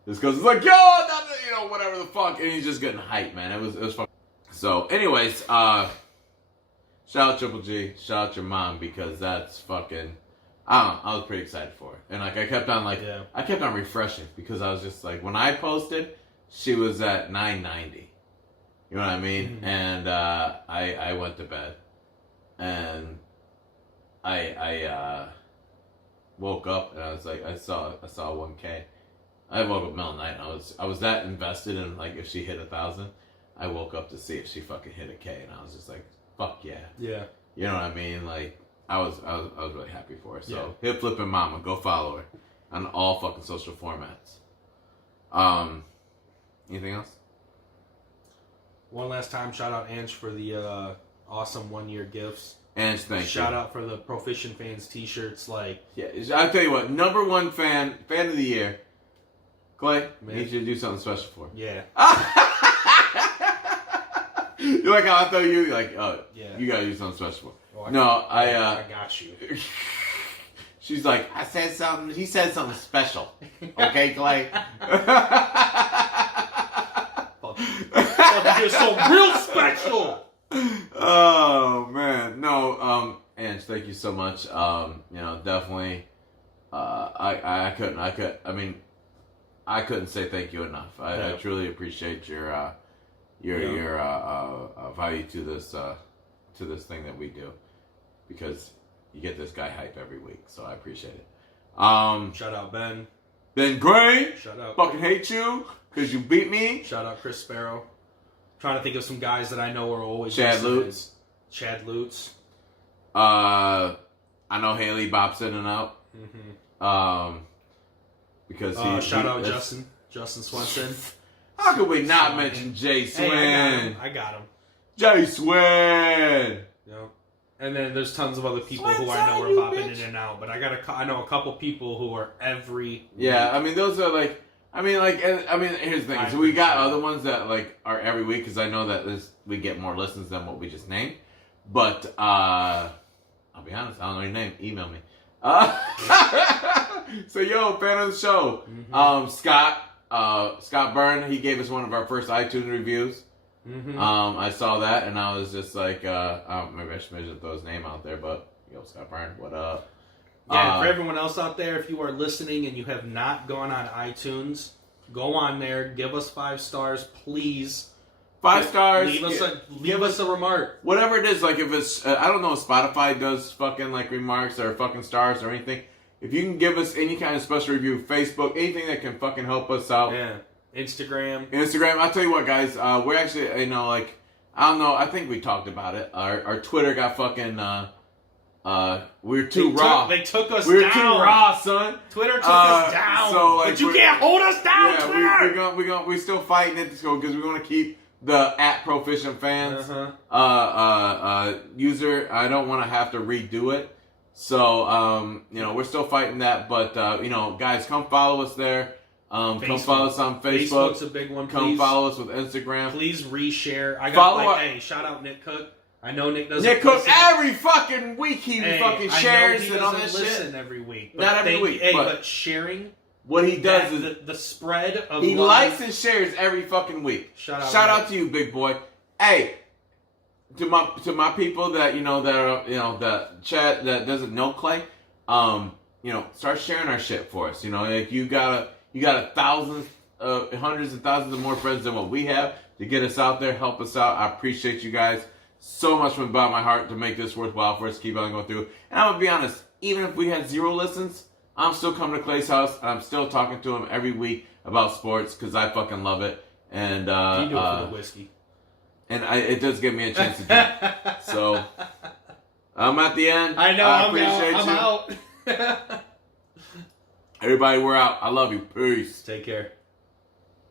His cousin's like, yo, whatever the fuck, and he's just getting hyped, man. It was fun. So, anyways, shout out Triple G, shout out your mom because that's fucking. I was pretty excited for it, and like I kept on refreshing because I was just like, when I posted, she was at 990. You know what I mean? Mm-hmm. And I went to bed, and I woke up and I was like, I saw 1K. I woke up middle of the night and I was that invested in like if she hit 1,000, I woke up to see if she fucking hit a K, and I was just like, fuck yeah. Yeah. You know what I mean? Like I was really happy for her. So Hip Flippin' Mama, go follow her on all fucking social formats. Anything else? One last time, shout out Ange for the awesome 1-year gifts. And thank you. Shout out for the Proficient Fans t-shirts. Like, Yeah, I'll tell you what, number one fan of the year, Clay, Man. need you to do something special for. yeah. You like how I thought you're like, oh, Yeah. you gotta do something special for. Oh, No, I got you. She's like, he said something special. Okay, Clay? You're so real special. Oh man, no, Ange, thank you so much. Definitely, I couldn't say thank you enough. I truly appreciate your value to this thing that we do, because you get this guy hype every week, so I appreciate it. Shout out Ben. Ben Gray, Shout out. fucking hate you because you beat me. Shout out Chris Sparrow. Trying to think of some guys that I know are always Chad listening. Lutz. Chad Lutz. I know Haley bops in and out. Mm-hmm. Because shout out Justin Swenson. How could we not mention Jay Swin? Hey, I got him. Jay Swin. Yep. And then there's tons of other people who I know are bopping in and out, but I know a couple people who are every Yeah, week. I mean those are like. Here's the thing. So we got other ones that like are every week because I know that we get more listens than what we just named. But I'll be honest, I don't know your name. Email me. So yo, fan of the show, Scott Byrne. He gave us one of our first iTunes reviews. Mm-hmm. I saw that and I was just like, maybe I should throw his name out there, but yo, Scott Byrne, what up? Yeah, for everyone else out there, if you are listening and you have not gone on iTunes, go on there, give us 5 stars, please. 5 stars. Leave us a remark. Whatever it is, like if it's, I don't know if Spotify does fucking like remarks or fucking stars or anything. If you can give us any kind of special review, Facebook, anything that can fucking help us out. Yeah. Instagram. I'll tell you what, guys. We're actually, you know, like, I don't know. I think we talked about it. Our Twitter got fucking, we're too raw. They took us We're down. too raw, son. Twitter took us down. So, like, but you can't hold us down, Twitter. We're still fighting it because we want to keep the @Proficient Fans user. I don't want to have to redo it. So, you know, we're still fighting that. But, you know, guys, come follow us there. Come follow us on Facebook. Facebook's a big one. Come follow us with Instagram. Please reshare. I got hey, shout out Nick Cook. I know Nick doesn't. Nick Cook every fucking week he fucking shares and all that shit. Listen every week. Not every week. But sharing. What he does is the spread of he love. likes and shares every fucking week. Shout out to you, big boy. Hey, to my people that that are that chat that doesn't know Clay, start sharing our shit for us. Like you got thousands, hundreds and thousands of more friends than what we have to get us out there, help us out. I appreciate you guys so much from the bottom of my heart to make this worthwhile for us to keep on going through. And I'm gonna be honest, even if we had 0 listens, I'm still coming to Clay's house and I'm still talking to him every week about sports because I fucking love it. And you do it for the whiskey. And it does give me a chance to drink. So I'm at the end. I know. I'm out. Everybody, we're out. I love you. Peace. Take care.